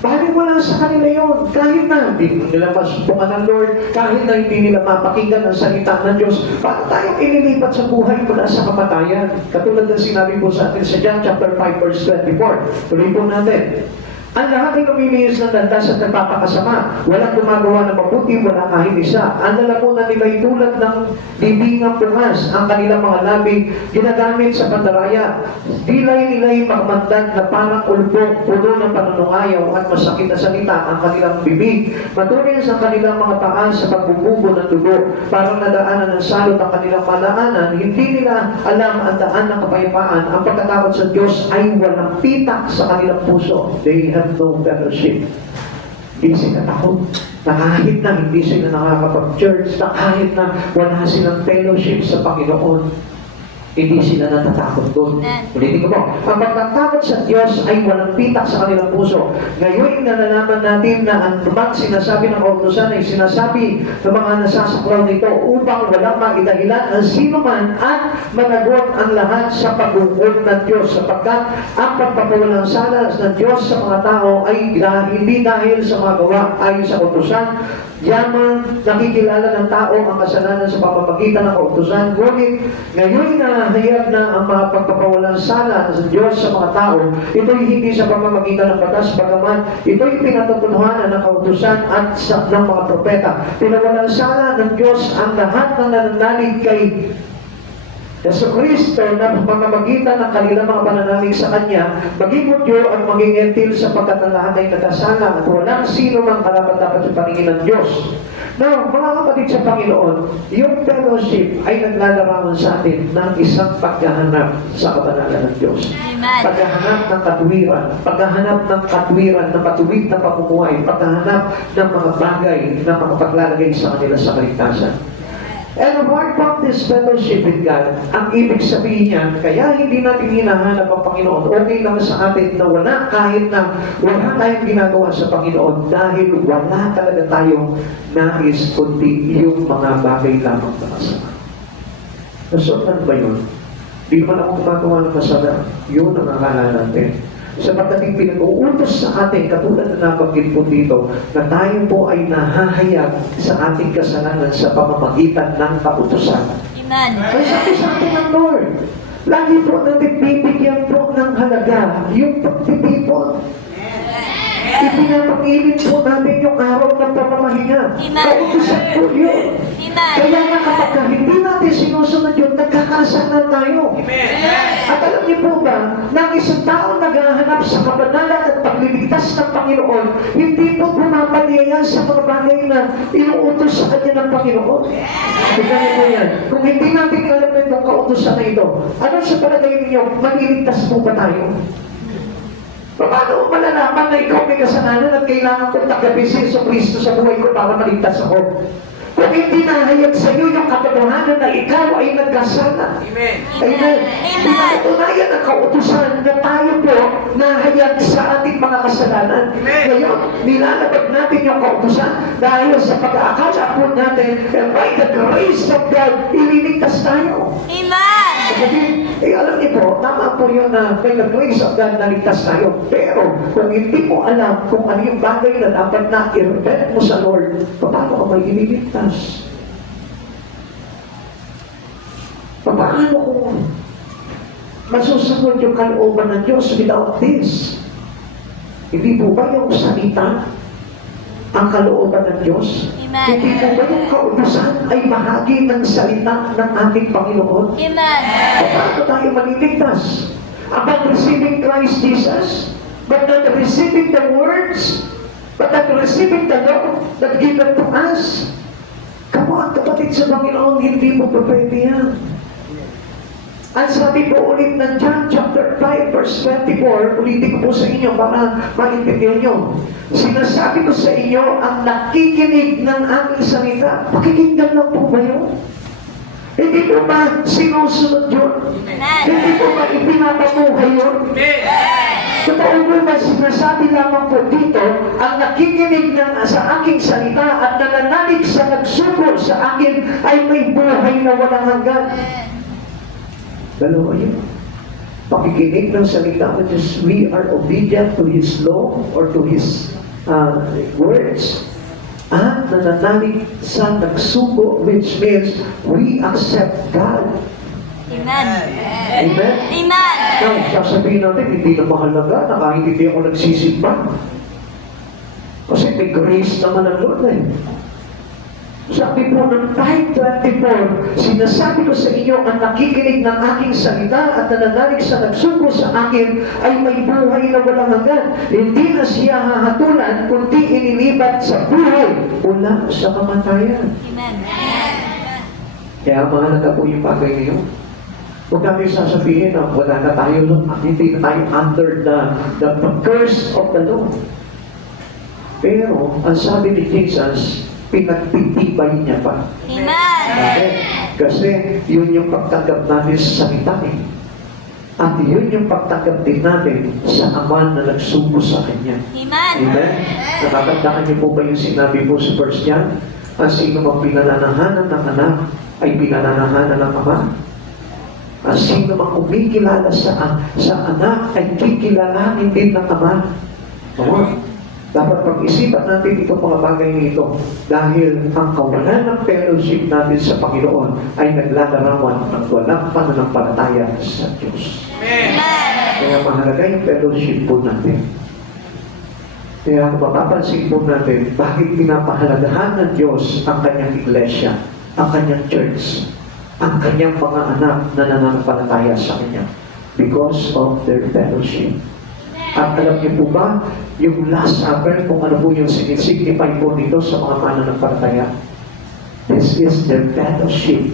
Bakit wala sa kanila yun? Kahit na hindi nila masubukan ng Lord, kahit na hindi nila mapakinggan ang salita ng Diyos, paano tayo ililipat sa buhay mula sa kamatayan? Katulad ng sinabi po sa atin sa John chapter 5 verse 24. Tuloy po natin. Ang lahat ay lumilihis ng landas at nagpapakasama. Walang gumagawa ng mabuti, wala kahit isa. Ang lalamunan nila ay tulad ng bibingang pungas. Ang kanilang mga labi ginagamit sa pandaraya. Dilay nila'y magmandag na parang ulbong, puno ng panunungayaw at masakit na salita ang kanilang bibig. Matulis ang kanilang mga paa sa pagbubugo ng dugo. Parang nadaanan ng salot ang kanilang malaanan. Hindi nila alam ang daan ng kapayapaan. Ang pagkatakot sa Diyos ay walang pitak sa kanilang puso. They have no fellowship. Hindi sila takot. Na kahit na hindi sila nakakapag-church, na kahit na wala silang fellowship sa Panginoon. Hindi sila natatakot doon. Amen. Ulitin ko po, ang pagtatakot sa Diyos ay walang pitak sa kanilang puso. Ngayon, nalalaman natin na ang bang sinasabi ng kautusan ay sinasabi ng mga nasasaklaw nito upang walang maidahilan ang sino man at managot ang lahat sa pag-ungkol ng Diyos, sapagkat ang pagpapawalang sala ng Diyos sa mga tao ay hindi dahil sa mga gawa ayon sa kautusan. Yamang nakikilala ng tao ang kasalanan sa pamamagitan ng kautusan, ngunit ngayon nahayag na ang mga pagpapawalang sala ng Diyos sa mga tao, ito'y hindi sa pamamagitan ng batas, bagaman ito'y pinatutuhanan ng kautusan at ng mga propeta. Pinawalang sala ng Diyos ang lahat ng nananalig kay Yesu Kristo na pamamagitan ng kanilang mga pananalig sa Kanya, maging mudyo at maging entil sapagkat ang lahat ay nagkasala at walang sino mang karapat-dapat sa paningin ng Diyos. Now, mga kapatid sa Panginoon, yung fellowship ay naglalarawan sa atin ng isang paghahanap sa kabanalan ng Diyos. Amen. Paghahanap ng katwiran, ng patuwid na pamumuhay, paghahanap ng mga bagay na makapaglalagay sa kanila sa kaligtasan. And apart from this fellowship with God, ang ibig sabihin niya, kaya hindi natin hinahanap ang Panginoon. Okay lang sa atin na wala, kahit na wala tayong ginagawa sa Panginoon dahil wala talaga tayong nais kundi yung mga bagay lamang na masama. Nasundan ba yun? Di naman ako gumagawa ng masama. Yun ang akala natin. Sapagkat yung pinag-uutos sa atin, katulad na nabanggit po dito, na tayo po ay nahahayag sa ating kasalanan sa pamamagitan ng kautusan. Amen. Ay sabi sa atin ng Lord, lagi po natin bibigyan po ng halaga yung pagtitipon. Ipinapangilin po natin yung araw ng pamamahinga. Amen. Kautusan po yun. Amen. Kaya nga kapag hindi natin sinusunod yun, nagkakasala tayo. At alam niyo po ba, na ang isang tao naghahanap sa kabanalan at pagliligtas ng Panginoon, hindi po pumapaliyaya sa mga bagay na inuutos sa kanya ng Panginoon. Tignan niyo po yan. Kung hindi natin alam na itong kautosan na ito, ano sa palagay ninyo, maliligtas po ba tayo? Paano mo malalaman na ikaw may kasalanan at kailangan kong tagapin si Yesu Cristo sa buhay ko para maligtas ako? Kung hindi nahayag sa iyo yung katotohanan na ikaw ay nagkasala. Amen. Amen. Pinatunayan ang kautusan na tayo po nahayag sa ating mga kasalanan. Amen. Ngayon, nilalabag natin yung kautusan dahil sa pag-aakala po natin, and by the grace of God, ililigtas tayo. Amen. Kasi, alam niyo po, tama po yun na by the grace of God naligtas tayo. Pero, kung hindi mo alam kung ano yung bagay na dapat na i-repent mo sa Lord, paano ka may ililigtas? Paano kung masusunod yung kalooban ng Diyos without this? Hindi po ba yung salita ang kalooban ng Diyos? Amen. Hindi po ba yung kautusan ay bahagi ng salita ng ating Panginoon? Amen. Paano tayo maliligtas? About receiving Christ Jesus, but not receiving the words, but not receiving the law that given to us. Come on, kapatid sa Panginoon, hindi mo pa pwede yan. Ang sabi po ulit ng John chapter 5 verse 24, ulitin ko po sa inyo para maintindihan nyo. Sinasabi ko sa inyo, ang nakikinig ng aking salita, pakikinggan lang po ba yun? Hindi po ba sinusunod yun? Hindi po ba ipinapamuhay yun? Totoo po ba sinasabi lamang po dito, ang nakikinig sa aking salita at nananalig sa nagsuko sa akin ay may buhay na walang hanggan. Dalawa yun. Pakikinig ng salita, which is we are obedient to His law or to His words. At nananalig sa nagsuko, which means we accept God. Amen. Amen? Amen. Now, sasabihin natin, hindi na mahalaga na kahit hindi ako nagsisimba. Kasi may grace naman ang Lord eh. Sabi po ng 5:24, sinasabi ko sa inyo, ang nakikinig ng aking salita at nananalig sa nagsuko sa akin ay may buhay na walang hanggan. Hindi na siya hahatulan, kundi inilipat sa buhay mula sa kamatayan. Amen. Kaya mahalaga po yung bagay niyo. Huwag natin sasabihin na wala na tayo, hindi na tayo under the curse of the law. Pero, ang sabi ni Jesus, pinagtitibay niya pa. Amen. Bakit? Kasi yun yung pagtanggap natin sa salita eh. At yun yung pagtanggap din natin sa Ama na nagsugo sa Kanya. Amen. Amen? Natatandaan niyo po ba yung sinabi po sa 1 John? Ang sino mang pinananahanan ng anak ay pinananahanan ng Ama. Ang sino mang kumikilala sa anak ay kikilalanin din ng Ama. Oo. Dapat pag-isipan natin itong mga bagay nito dahil ang kawalan ng fellowship natin sa Panginoon ay naglalarawan ng walang pananampalataya sa Diyos. Amen. Kaya mahalaga yung fellowship po natin. Kaya kung mapapansin po natin, bakit pinapahalagahan ng Diyos ang kanyang iglesia, ang kanyang church, ang kanyang mga anak na nananampalataya sa Kanya? Because of their fellowship. At alam niyo po ba, yung Last Supper, kung ano po yung signify po nito sa mga mananampalataya? This is their fellowship.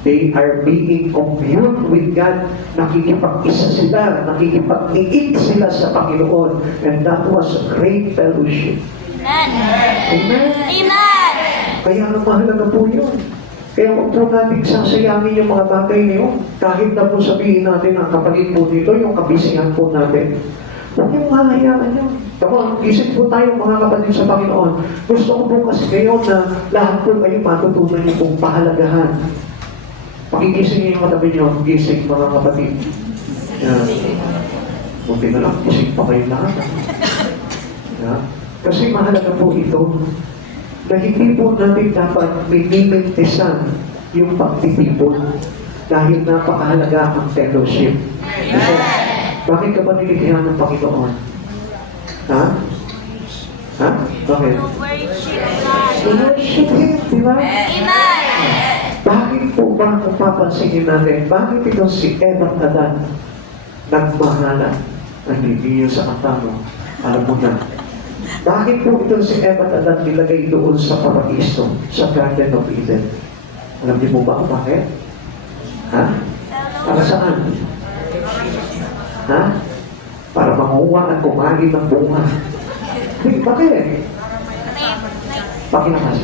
They are being commune with God. Nakikipag-isa sila, nakikipag-iig sila sa Panginoon. And that was a great fellowship. Amen. Amen? Amen. Kaya ang mahalaga po yun. Kaya huwag po natin sasayangin yung mga bagay na yun. Kahit na po sabihin natin ang kapalit po dito, yung kabisihan po natin. Huwag yung mahayaan yun. Tama, isip po tayo mga kapatid sa Panginoon. Gusto ko po kasi ngayon na lahat po kayo matutunan niyo pong pahalagahan. Pakigising niyo yung katabi niyo, gising mga kapatid. Yan. Buti na lang, gising pa kayo lahat. Yan. Kasi mahalaga po ito na hindi po natin dapat minimentisan yung pagtitipon dahil napakahalaga ang fellowship. Kasi, bakit ka ba nilikhahan ng Panginoon? Ha? Ha? Bakit? To worship God. To worship Him, di ba? Amen. Bakit po ba kung papansinin natin, bakit ito si Eva at Adan nagmahalan? Ay, hindi yun sa kanta mo. Alam mo na. Bakit po ito si Eva at Adan nilagay doon sa paraiso, sa Garden of Eden? Alam niyo po ba kung bakit? Ha? Para saan? Ha? Para manguha at kumain ng bunga. Hey, bakit? Pakinakas.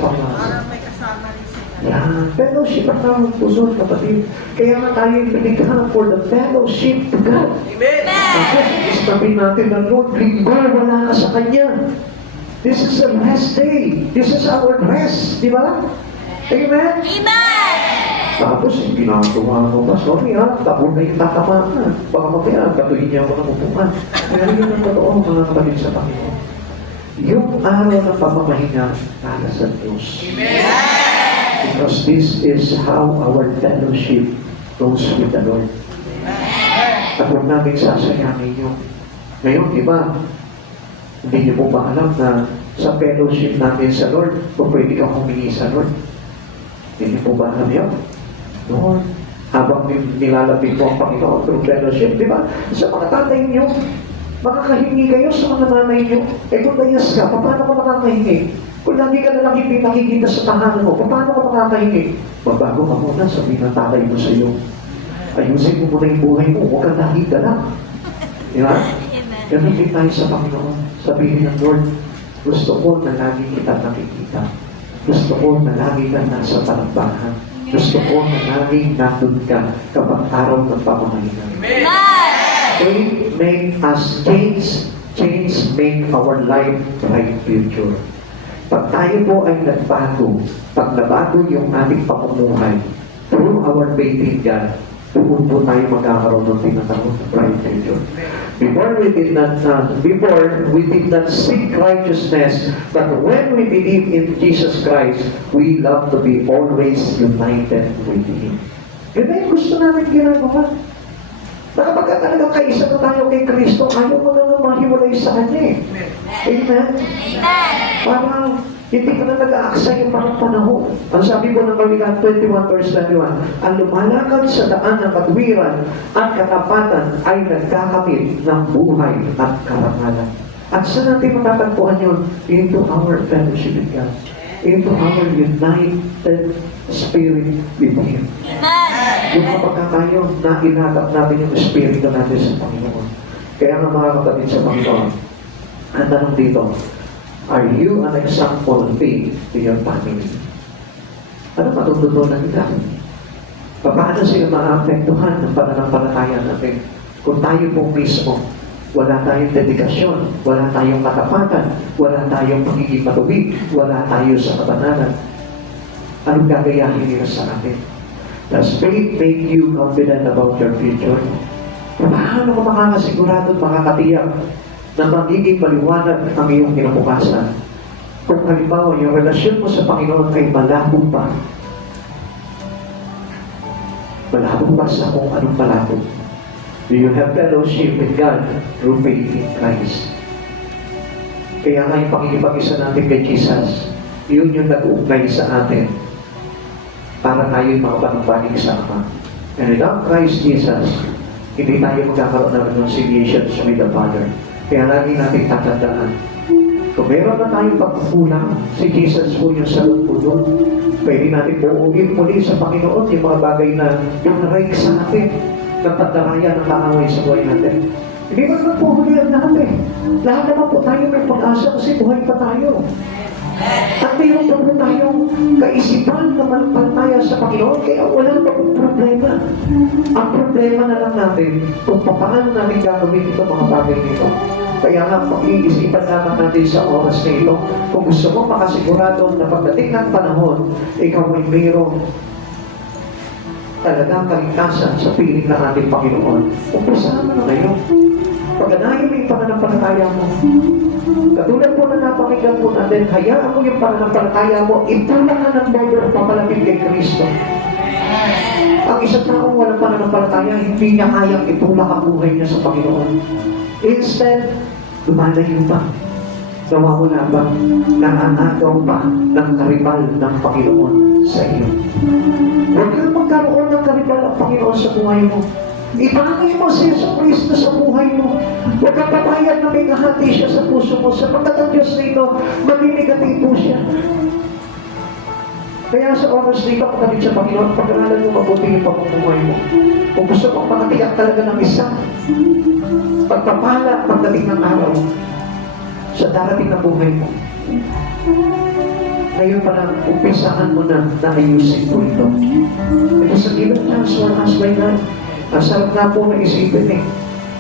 Yan. Fellowship ang tawag puso, kapatid. Kaya nga tayo binigyan for the fellowship to God. Ako, isipin natin na Lord, linggo, wala ka sa Kanya. This is a rest day. This is our rest. Di ba? Amen? Amen. Tapos, yung ginagawa ko ba? Sorry ha, tapos na yung tatamaan. Baka mamaya, katuhin niya ako ng upuan. Pero yun ang totoo, mga kapatid sa Panginoon. Yung araw ng pamamahinga, para sa Diyos. Because this is how our fellowship goes with the Lord. At huwag namin sasayangin yun. Ngayon, di ba, hindi niyo po ba alam na sa fellowship natin sa Lord, kung pwede kang humingi sa Lord? Hindi niyo po ba alam yun? Lord, habang nilalapit mo ang Panginoon through fellowship, di ba? Sa mga tatay niyo, makakahingi kayo sa mga nanay niyo. Eh kung layas ka, paano ka makakahingi? Kung lagi ka na lang hindi nakikita sa tahanan mo, paano ka makakahingi? Magbago ka muna, sabihin ng tatay mo sa iyo. Ayusin mo muna yung buhay mo, huwag kang nakita lang. Di ba? Amen. Ganun din tayo sa Panginoon. Sabihin ng Lord, gusto ko na lagi kita nakikita. Gusto ko na lagi ka nasa talambahan. Gusto ko na lagi nandun ka kapag araw ng pamamahinga. Amen. Faith make us change. Change make our life bright future. Pag tayo po ay nagbago, pag nabago yung ating pamumuhay, through our faith in God, doon po tayo magkakaroon ng tinatawag na bright future. Before we did not seek righteousness, but when we believe in Jesus Christ, we love to be always united with Him. Yun na yung gusto namin ginagawa. Na kapag talagang kaisa na tayo kay Kristo, ayaw mo na mahiwalay sa Kanya eh. Amen? Amen. Parang hindi ka na nag-aaksay yung parang panahon. Ang sabi po ng Kawikaan 21 verse 21, ang lumalakad sa daan ng katwiran at katapatan ay nagkakamit ng buhay at karangalan. At saan natin matatagpuan yun? Into our fellowship with God. Into our united spirit with Him. Amen. Yung kapag tayo, nailagap natin yung espiritu natin sa Panginoon. Kaya nga mga kapatid sa Panginoon, ang tanong dito, are you an example of faith to your family? Ano matututunan nila? Paano sila maapektuhan ng pananampalataya natin? Kung tayo po mismo, wala tayong dedikasyon, wala tayong katapatan, wala tayong pagiging matuwid, wala tayo sa kabanalan, anong gagayahin nila sa atin? Does faith make you confident about your future? Paano ka makakasigurado at makakatiyak na magiging maliwanag ang iyong kinabukasan? Kung halimbawa, yung relasyon mo sa Panginoon ay malabo pa. Malabo pa sa kung anong malabo. Do you have fellowship with God through faith in Christ? Kaya nga yung pakikipag-isa natin kay Jesus, yun yung nag-uugnay sa atin para tayo'y makapanumpanig sa Ama. And without Christ Jesus, hindi tayo magkakaroon ng reconciliation with the Father. Kaya lagi natin tatandaan, kung meron na tayong pagkukulang, si Jesus po yung sagot po doon. Pwede natin buuin muli sa Panginoon yung mga bagay na yung naray sa atin, na pagdaraya ng kaaway sa buhay natin. Hindi ba naman po huli ang lahat eh. Lahat naman po tayo may pag-asa kasi buhay pa tayo. At mayroon pa po tayong kaisipan na mananampalataya sa Panginoon, kaya wala pa pong problema. Ang problema na lang natin kung paano namin gagawin ito mga bagay nito. Kaya nga, pag-iisipan naman natin sa oras na ito, kung gusto mo makasigurado na pagdating ng panahon, ikaw ay mayroong talagang kaligtasan sa piling ng ating Panginoon. Umpisahan mo na ngayon. Paganahin mo yung pananampalataya mo. Katulad po na napakinggan po natin, hayaan mo yung pananampalataya mo, itulak ka ng border papalapit kay Kristo. Ang isang taong walang pananampalataya, hindi niya kayang itulak ang buhay niya sa Panginoon. Instead, lumalayo pa. Nawawala ba? Nanganagaw pa ng karibal ng Panginoon sa iyo. Huwag kang magkaroon ng karibal ng Panginoon sa buhay mo. Ibangin mo si Yesu Cristo sa buhay mo. Huwag kang papayag na may kahati siya sa puso mo. Sapagkat ang Diyos nito, maninegatibo siya. Kaya sa oras nito, kapatid sa Panginoon, pag-aralan mo mabuti yung pamumuhay mo. Kung gusto mong makatiyak talaga ng isa, pagpapala pagdating ng araw sa darating na buhay mo. Ngayon pa lang, umpisaan mo na ayusin po ito. Ito sa given chance, one as by night. Ang sarap na po na isipin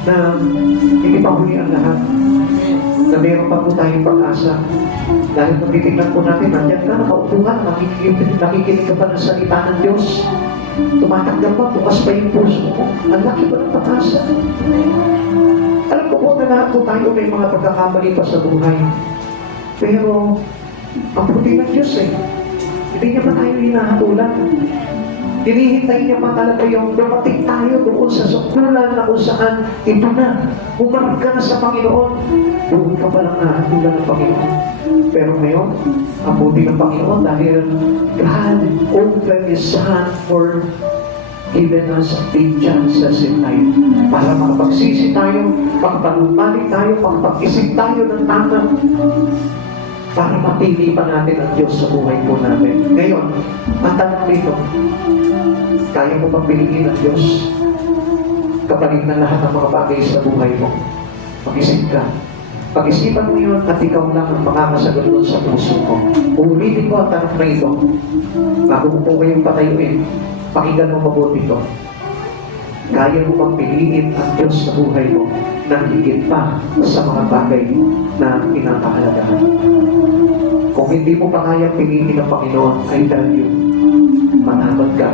na hindi pa huli ang lahat. Na meron pa po tayong pag-asa. Dahil kung titignan po natin, nandiyan ka, nakaupo ka, nakikinig ka pa ng salita ng Diyos. Tumatanggap pa, bukas pa yung puso mo. Ang laki ba ng pag-asa? Alam ko po na lahat po tayo may mga pagkakamali pa sa buhay. Pero, ang puti ng Diyos hindi niya pa tayo hinahatulan. Hinihintay niya pa talaga yung dumating tayo doon sa sukulan na kung saan ito na. Umarap ka na sa Panginoon. Doon ka pa lang nahatulan ng Panginoon. Pero ngayon, ang puti ng Panginoon dahil God opened His hand for given us big chances in life para makapagsisi tayo, makapanumbalik tayo, makapag-isip tayo ng tama para mapili pa natin ang Diyos sa buhay po natin. Ngayon, ang tanong dito, kaya mo bang piliin ang Diyos kapalit na lahat ng mga bagay sa buhay mo? Mag-isip ka. Pag-isipan mo yun at ikaw lang ang makakasagot doon sa puso mo. Uulitin ko ang tanong na ito. Bago mo po kayong patayuin, pakinggan mo mabuti ito. Kaya mo bang piliin ang Diyos sa buhay mo na higit pa sa mga bagay na pinapahalagahan? Kung hindi mo pa kaya piliin ang Panginoon, I tell you, matakot ka.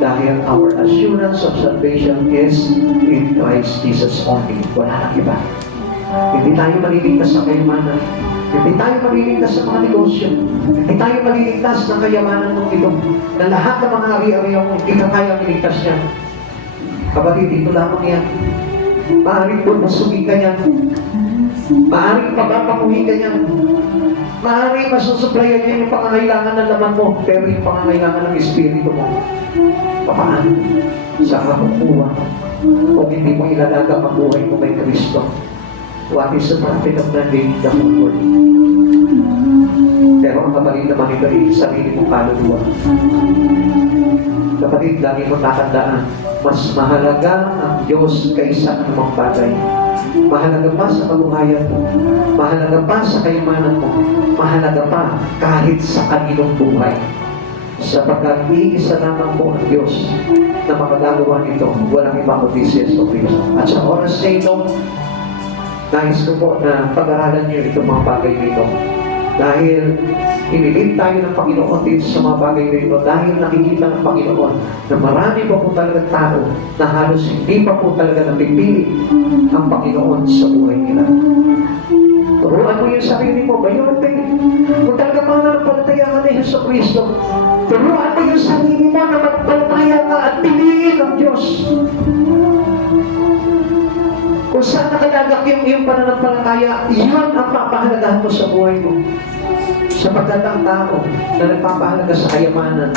Dahil our assurance of salvation is in Christ Jesus only. Wala nang iba. Hindi tayo maliligtas sa kayamanan. Hindi tayo maliligtas sa mga negosyo. Hindi tayo maliligtas ng kayamanan ng ito. Na lahat ng mga ari-ariya mo, hindi ka kaya miligtas niya. Kapatid, dito lamang yan. Maaaring bumusugin ka niyan. Maaaring papapanguhin ka niyan. Maaaring masusuplayan niya yung pangangailangan ng laman mo, pero yung pangangailangan ng espiritu mo, papaano? Saan ka kukuha? Kung hindi mo ilalaga ang buhay mo kay Kristo, what is the profit of living the whole world? Pero ang kapatid naman ito ay sarili mong kaluluwa. Kapatid, lagi mo tatandaan, mas mahalaga ang Diyos kaysa anumang bagay. Mahalaga pa sa kabuhayan mo. Mahalaga pa sa kayamanan mo. Mahalaga pa kahit sa kaninong buhay. sapagkat iisa lamang po ang Diyos na makagagawa nito, walang ibang kundi si Yesu Cristo. At sa oras na ito, nais ko po na pag-aralan niyo itong mga bagay nito. Dahil inilid tayo ng Panginoon dito sa mga bagay nito, dahil nakikita ng Panginoon na marami pa po talaga tao na halos hindi pa po talaga napipili ang Panginoon sa buhay nila. Turuan mo yung sarili mo, bayon tayo. Kung talaga mananampalataya ka na Yesu Cristo, turuan mo yung sarili mo na magpalataya ka at piliin ang Diyos. Kung saan nakalagak yung iyong pananampalataya, iyon ang papahalagahan mo sa buhay mo. Sapagkat ang tao na nagpapahalaga sa kayamanan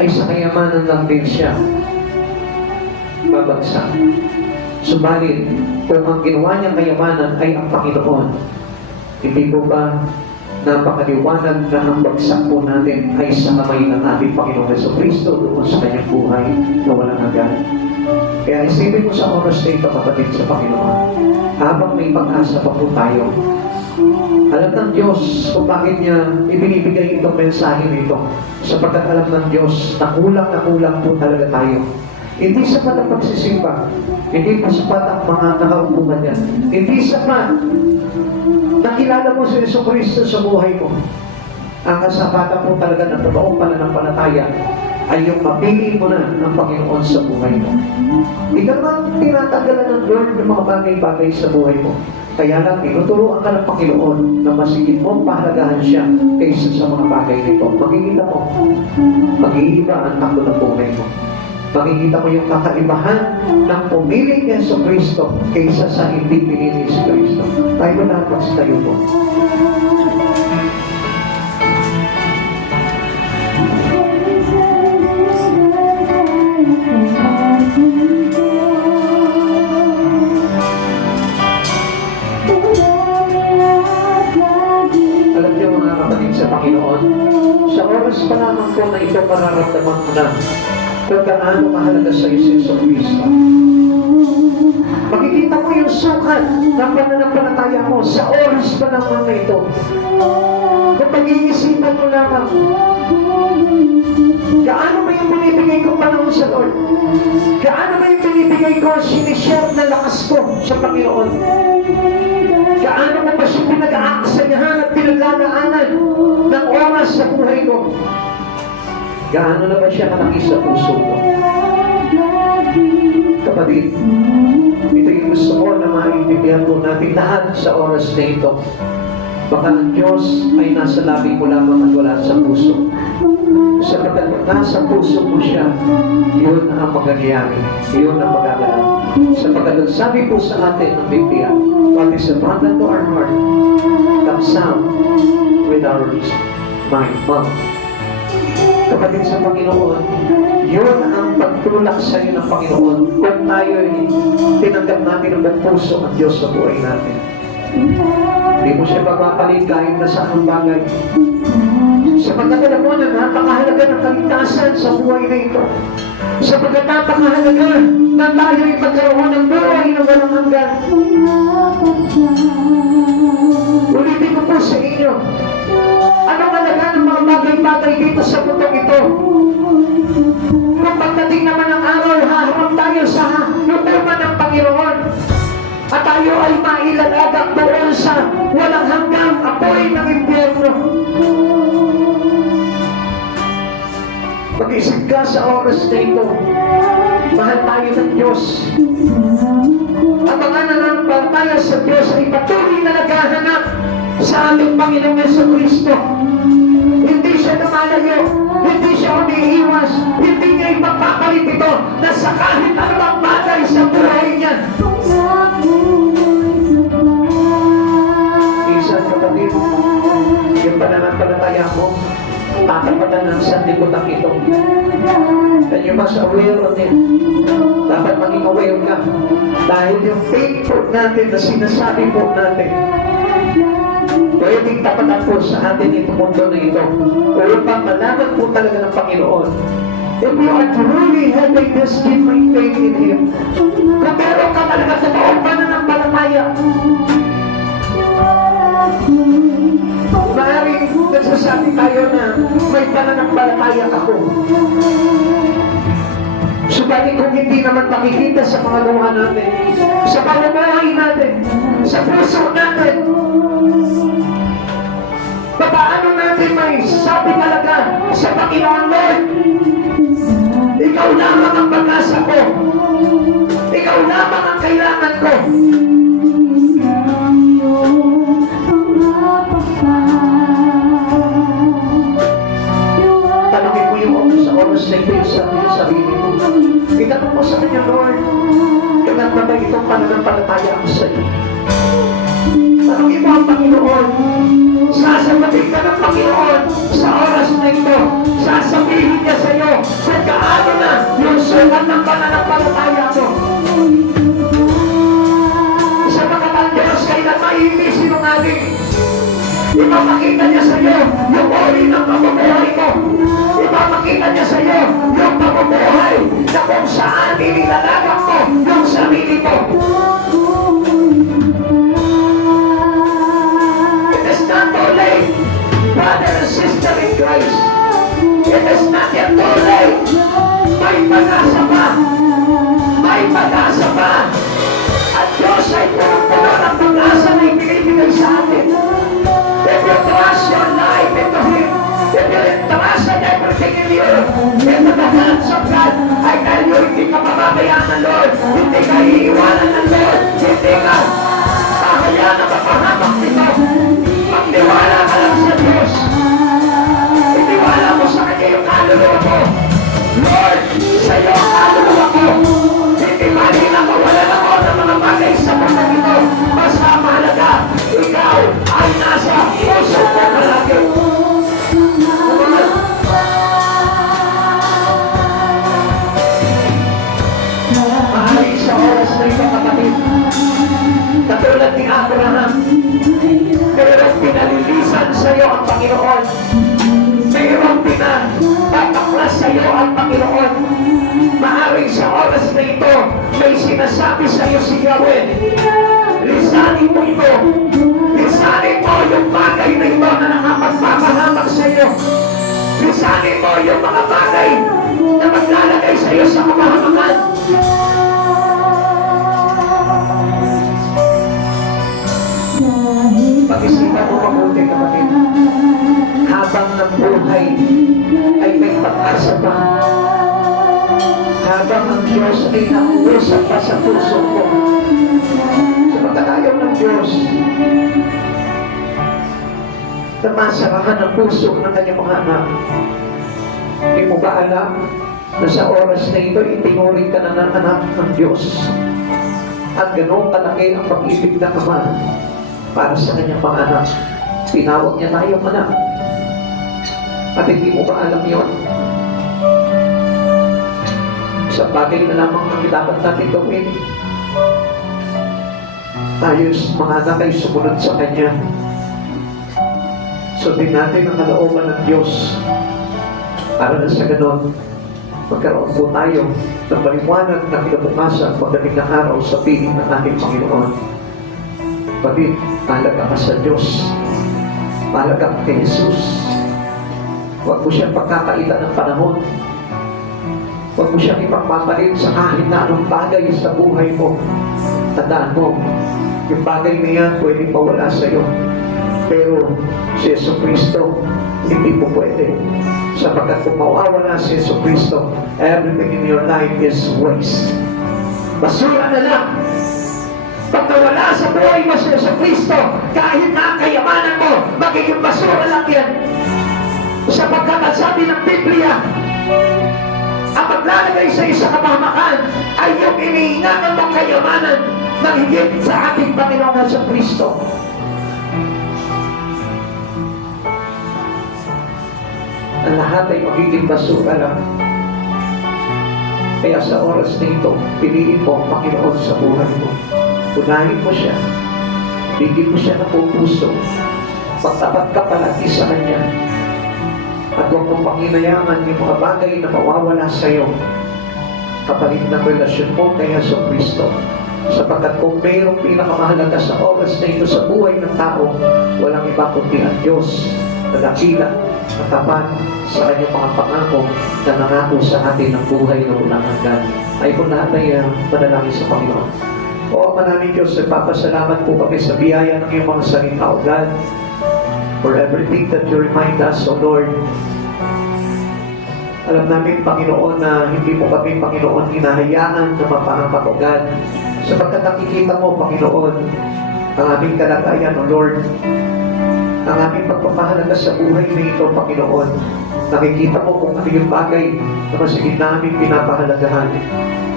ay sa kayamanan lang din siya babagsak. Subalit, kung ang ginawa niyang kayamanan ay ang Panginoon, hindi po ba napakaliwanag na ang bagsak po natin ay sa kamay ng ating Panginoon Jesucristo doon sa kanyang buhay na walang hanggan. Kaya isipin mo sa oras na ito, kapatid, sa Panginoon, habang may pag-asa pa po tayo. Alam ng Diyos kung bakit niya ibinibigay itong mensahe nito, sapagkat alam ng Diyos na kulang po talaga tayo. Hindi sapat ang pagsisimba, hindi pa sapat ang mga nakaupuan niya, hindi sapat nakilala mo si Jesucristo sa buhay mo. Ang kasapatan po talaga ng totoong pananampalataya ay yung mapili mo na ang Panginoon sa buhay mo. Hindi ka naman tinatanggalan ng Lord ng mga bagay-bagay sa buhay mo. Kaya lang, tinuturuan ka ng Panginoon na masigit mong pahalagahan siya kaysa sa mga bagay nito. Makikita mo, mag-iiba ang takbo ng buhay mo. Makikita mo yung kakaibahan ng pumili ni Jesucristo kaysa sa hindi pinili ni Jesucristo. Tayo na tayo po. Alam niyo mga kapatid sa Panginoon, sa oras pa lamang po na ito mararamdaman mo na kung gaano mahalaga sa iyo si Jesucristo. Makikita mo yung sukat ng pananampalataya mo sa oras pa lamang na ito. Kung pag-iisipan mo lamang, gaano ba yung binibigay kong panahon sa Lord? Gaano ba yung binibigay ko, sinishare na lakas ko sa Panginoon? Gaano mo ba siya pinag-aaksayahan at pinaglalaanan ng oras sa buhay ko? Gaano na ba siya kalaki sa puso ko? Kapatid, ito yung gusto ko na maintindihan po natin lahat sa oras na ito. Baka ang Diyos ay nasa labi mo lamang at wala sa puso. Sapagkat nasa puso mo siya, yun ang magagyari, yun ang magagalaw. Sapagkat sabi po sa atin ng Biblia, what is abundant to our heart comes out with our mouth. Kapatid sa Panginoon, yun ang pagtulak sa iyo ng Panginoon kung tayo ay tinanggap natin ng buong puso ang Diyos sa buhay natin. Hindi mo siya magpapalit kahit na sa anong bagay. Sapagkat alam mo na napakahalaga ng kaligtasan sa buhay na ito. Sapagkat napakahalaga na tayo ay magkaroon ng buhay na walang hanggan. Ulitin ko po sa inyo, anong halaga ng mga bagay-bagay dito sa mundong ito? Kung pagdating naman ng araw, haharap tayo sa lutuman ng Panginoon at tayo ay mailalagak doon sa walang hanggang apoy ng impyerno. Mag-isip ka sa oras na ito, mahal tayo ng Diyos. Ang mga nananampalataya sa Diyos ay patuloy na naghahanap sa ating Panginoong Jesucristo. Hindi siya lumalayo, hindi siya umiiwas, hindi niya ipapapalit ito na sa kahit anumang bagay sa buhay niya. Isang kapatid, yung pananampalataya mo, tatapatan ng sanlibutan ito. And you must aware of it. Dapat maging aware ka. Dahil yung faith po natin na sinasabi po natin, pwedeng tapatan po sa atin itong mundo na ito upang malaman po talaga ng Panginoon. If you are truly having this genuine faith in Him, kung meron ka talaga sa taong pananampalataya, magsabi tayo na may pananampalataya ako. Subalit kung hindi naman makikita sa mga gawa natin, sa pamumuhay natin, sa puso natin, paano natin may sabi talaga sa Panginoon, Lord, ikaw lamang ang pag-asa ko. Ikaw lamang ang kailangan ko. Tanungin mo yung sa oras na ito yung sarili mo. Itanong mo sa kanya, Lord, kailan ba itong pananampalataya ako sa iyo? Tanungin mo ang Panginoon. Sasagutin ka ng Panginoon sa oras na ito. Sasabihin niya sa iyo kung gaano na yung sukat ng pananampalataya mo. Sa mga Diyos, kailan hindi sinungaling. Ipapakita niya sa iyo yung uri ng pamumuhay mo. Ipapakita niya sa iyo yung pamumuhay na kung saan inilalagak mo yung sarili mo. It is not too late, brother and sister in Christ. It is not yet too late. May pag-asa pa. May pag-asa pa. At Diyos ay puno ng pag-asa na ibinibigay sa atin. If you trust your life into Him, if you trust everything in you, into the hands of God, I tell you, hindi ka pababayaan ng Lord, hindi ka iiwanan ng Lord, hindi ka kahayaan na mapahamak nito. Magtiwala ka lang sa Diyos. Itiwala mo sa Kanya yung kaluluwa mo. Lord, sa iyo ang kaluluwa ko. Hindi mali na mawalan ako ng mga bagay sa mundo ito. Basta mahalaga, ikaw ay nasa puso ko palagi. Mahali sa oras na ito, kapatid. Katulad ni Abraham, mayroong pinalilisan sa iyo ang Panginoon. Mayroong pinapaklas sa iyo ang Panginoon. Maaaring sa oras na ito, may sinasabi sa iyo si Yahweh. Lisanin mo ito. Lisanin mo yung bagay na ito na nakapagpapahamak sa iyo. Lisanin mo yung mga bagay na maglalagay sa iyo sa kapahamakan. Pag-isipan mo mabuti, kapatid. Habang ng buhay ay may pag-asa pa. Habang ang Diyos ay nakuusap pa sa puso ko. Sa pagkatayaw ng Diyos, na masarahan ang puso ng kanyang mga anak. Hindi mo ba alam na sa oras na ito, itinuring ka na ng anak ng Diyos? At ganoon kalaki ang pag-ibig ng Ama para sa kanyang mga anak. Tinawag niya tayong anak. At hindi mo ba alam yun? Sa bagay na lamang ang dapat natin gawin. Ayos, mga anak ay sumunod sa Kanya. Sundin natin ang kalooban ng Diyos. Para na sa ganon, magkaroon po tayo ng maliwanag na kinabukasan pagdating ng araw sa piling ng ating Panginoon. Kapatid, talaga ka sa Diyos. Talaga ka kay Jesus. Huwag mo siyang pagkakaitan ng panahon. Huwag mo siyang ipagpapalit sa kahit na anong bagay sa buhay mo. Tandaan mo, yung bagay na yan pwedeng mawala sa iyo. Pero si Jesucristo, hindi po pwede. Sapagkat kung mawawala si Jesucristo, everything in your life is waste. Basura na lang. Pag nawala sa buhay mo si Jesucristo, kahit na ang kayamanan mo, magiging basura lang yan. Sapagkat ang sabi ng Biblia, ang paglalagay sa isang kapahamakan ay yung iniingatan mong kayamanan ng higit sa ating Panginoon sa Kristo. Ang lahat ay magiging basura lang. Kaya sa oras na ito, piliin mo ang Panginoon sa buhay mo. Unahin mo siya. Bigyan mo siya ng puso. Pagtapat ka palagi sa Kanya. At huwag mong panginayangan yung mga bagay na mawawala sa iyo. Kapalit ng relasyon mo kay Jesucristo. Sapagkat kung mayroong pinakamahalaga sa oras na ito sa buhay ng tao, walang iba kundi ang Diyos na dakila, na tapat sa kanyang mga pangako na nangako sa atin ng buhay na walang hanggan. Ay kung lahat ay manalangin sa Panginoon. O maraming Diyos, nagpapasalamat po kami sa biyaya ng iyong mga salita, O God, for everything that you remind us, O Lord. Alam namin, Panginoon, na hindi mo kami, Panginoon, hinahayaan na mapahamak, O God. Sapagkat nakikita mo, Panginoon, ang aming kalagayan, O Lord, ang aming pagpapahalaga sa buhay na ito, Panginoon. Nakikita mo kung ano yung bagay na masigit namin pinapahalagahan.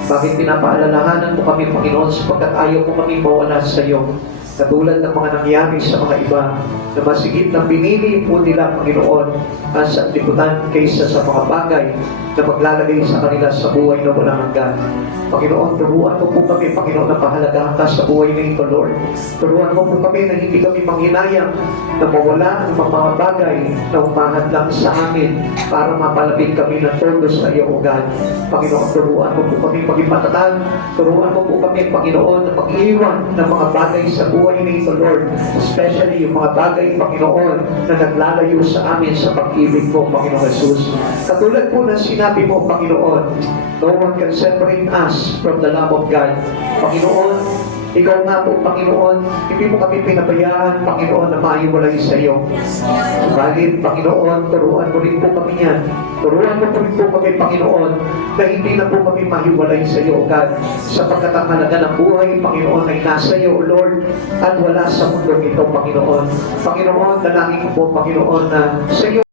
Bakit pinapaalalahanan mo kami, Panginoon, sapagkat ayaw mo kami mawala sa iyo. Katulad ng mga nangyari sa mga iba na masigit na pinili po nila, Panginoon, ang sanlibutan kaysa sa mga bagay na maglalagay sa kanila sa buhay na walang hanggan. Panginoon, turuan mo po kami, Panginoon, na pahalagahan ka sa buhay na ito, Lord. Turuan mo po kami na hindi kami manghinayang na mawala ang mga bagay na umahad lang sa amin para mapalapit kami ng todo sa iyo, O God. Panginoon, turuan mo po kami maging matatag. Turuan mo po kami, Panginoon, na pag-iwan ng mga bagay sa buhay na ito, Lord. Especially yung mga bagay, Panginoon, na naglalayo sa amin sa pag-ibig mo, Panginoon Jesus. Katulad po na sinabi mo, Panginoon, no one can separate us from the love of God. Panginoon, ikaw nga po, Panginoon, hindi mo kami pinabayaan, Panginoon, na maiwalay sa iyo. Subalit, Panginoon, turuan mo rin po kami yan. Turuan mo po rin po kami, Panginoon, na hindi na po kami mahiwalay sa iyo, God. Sapagkat ang halaga ng buhay, Panginoon, ay nasa iyo, Lord, at wala sa mundo ito, Panginoon. Panginoon, dalangin ko po, Panginoon, na sa iyo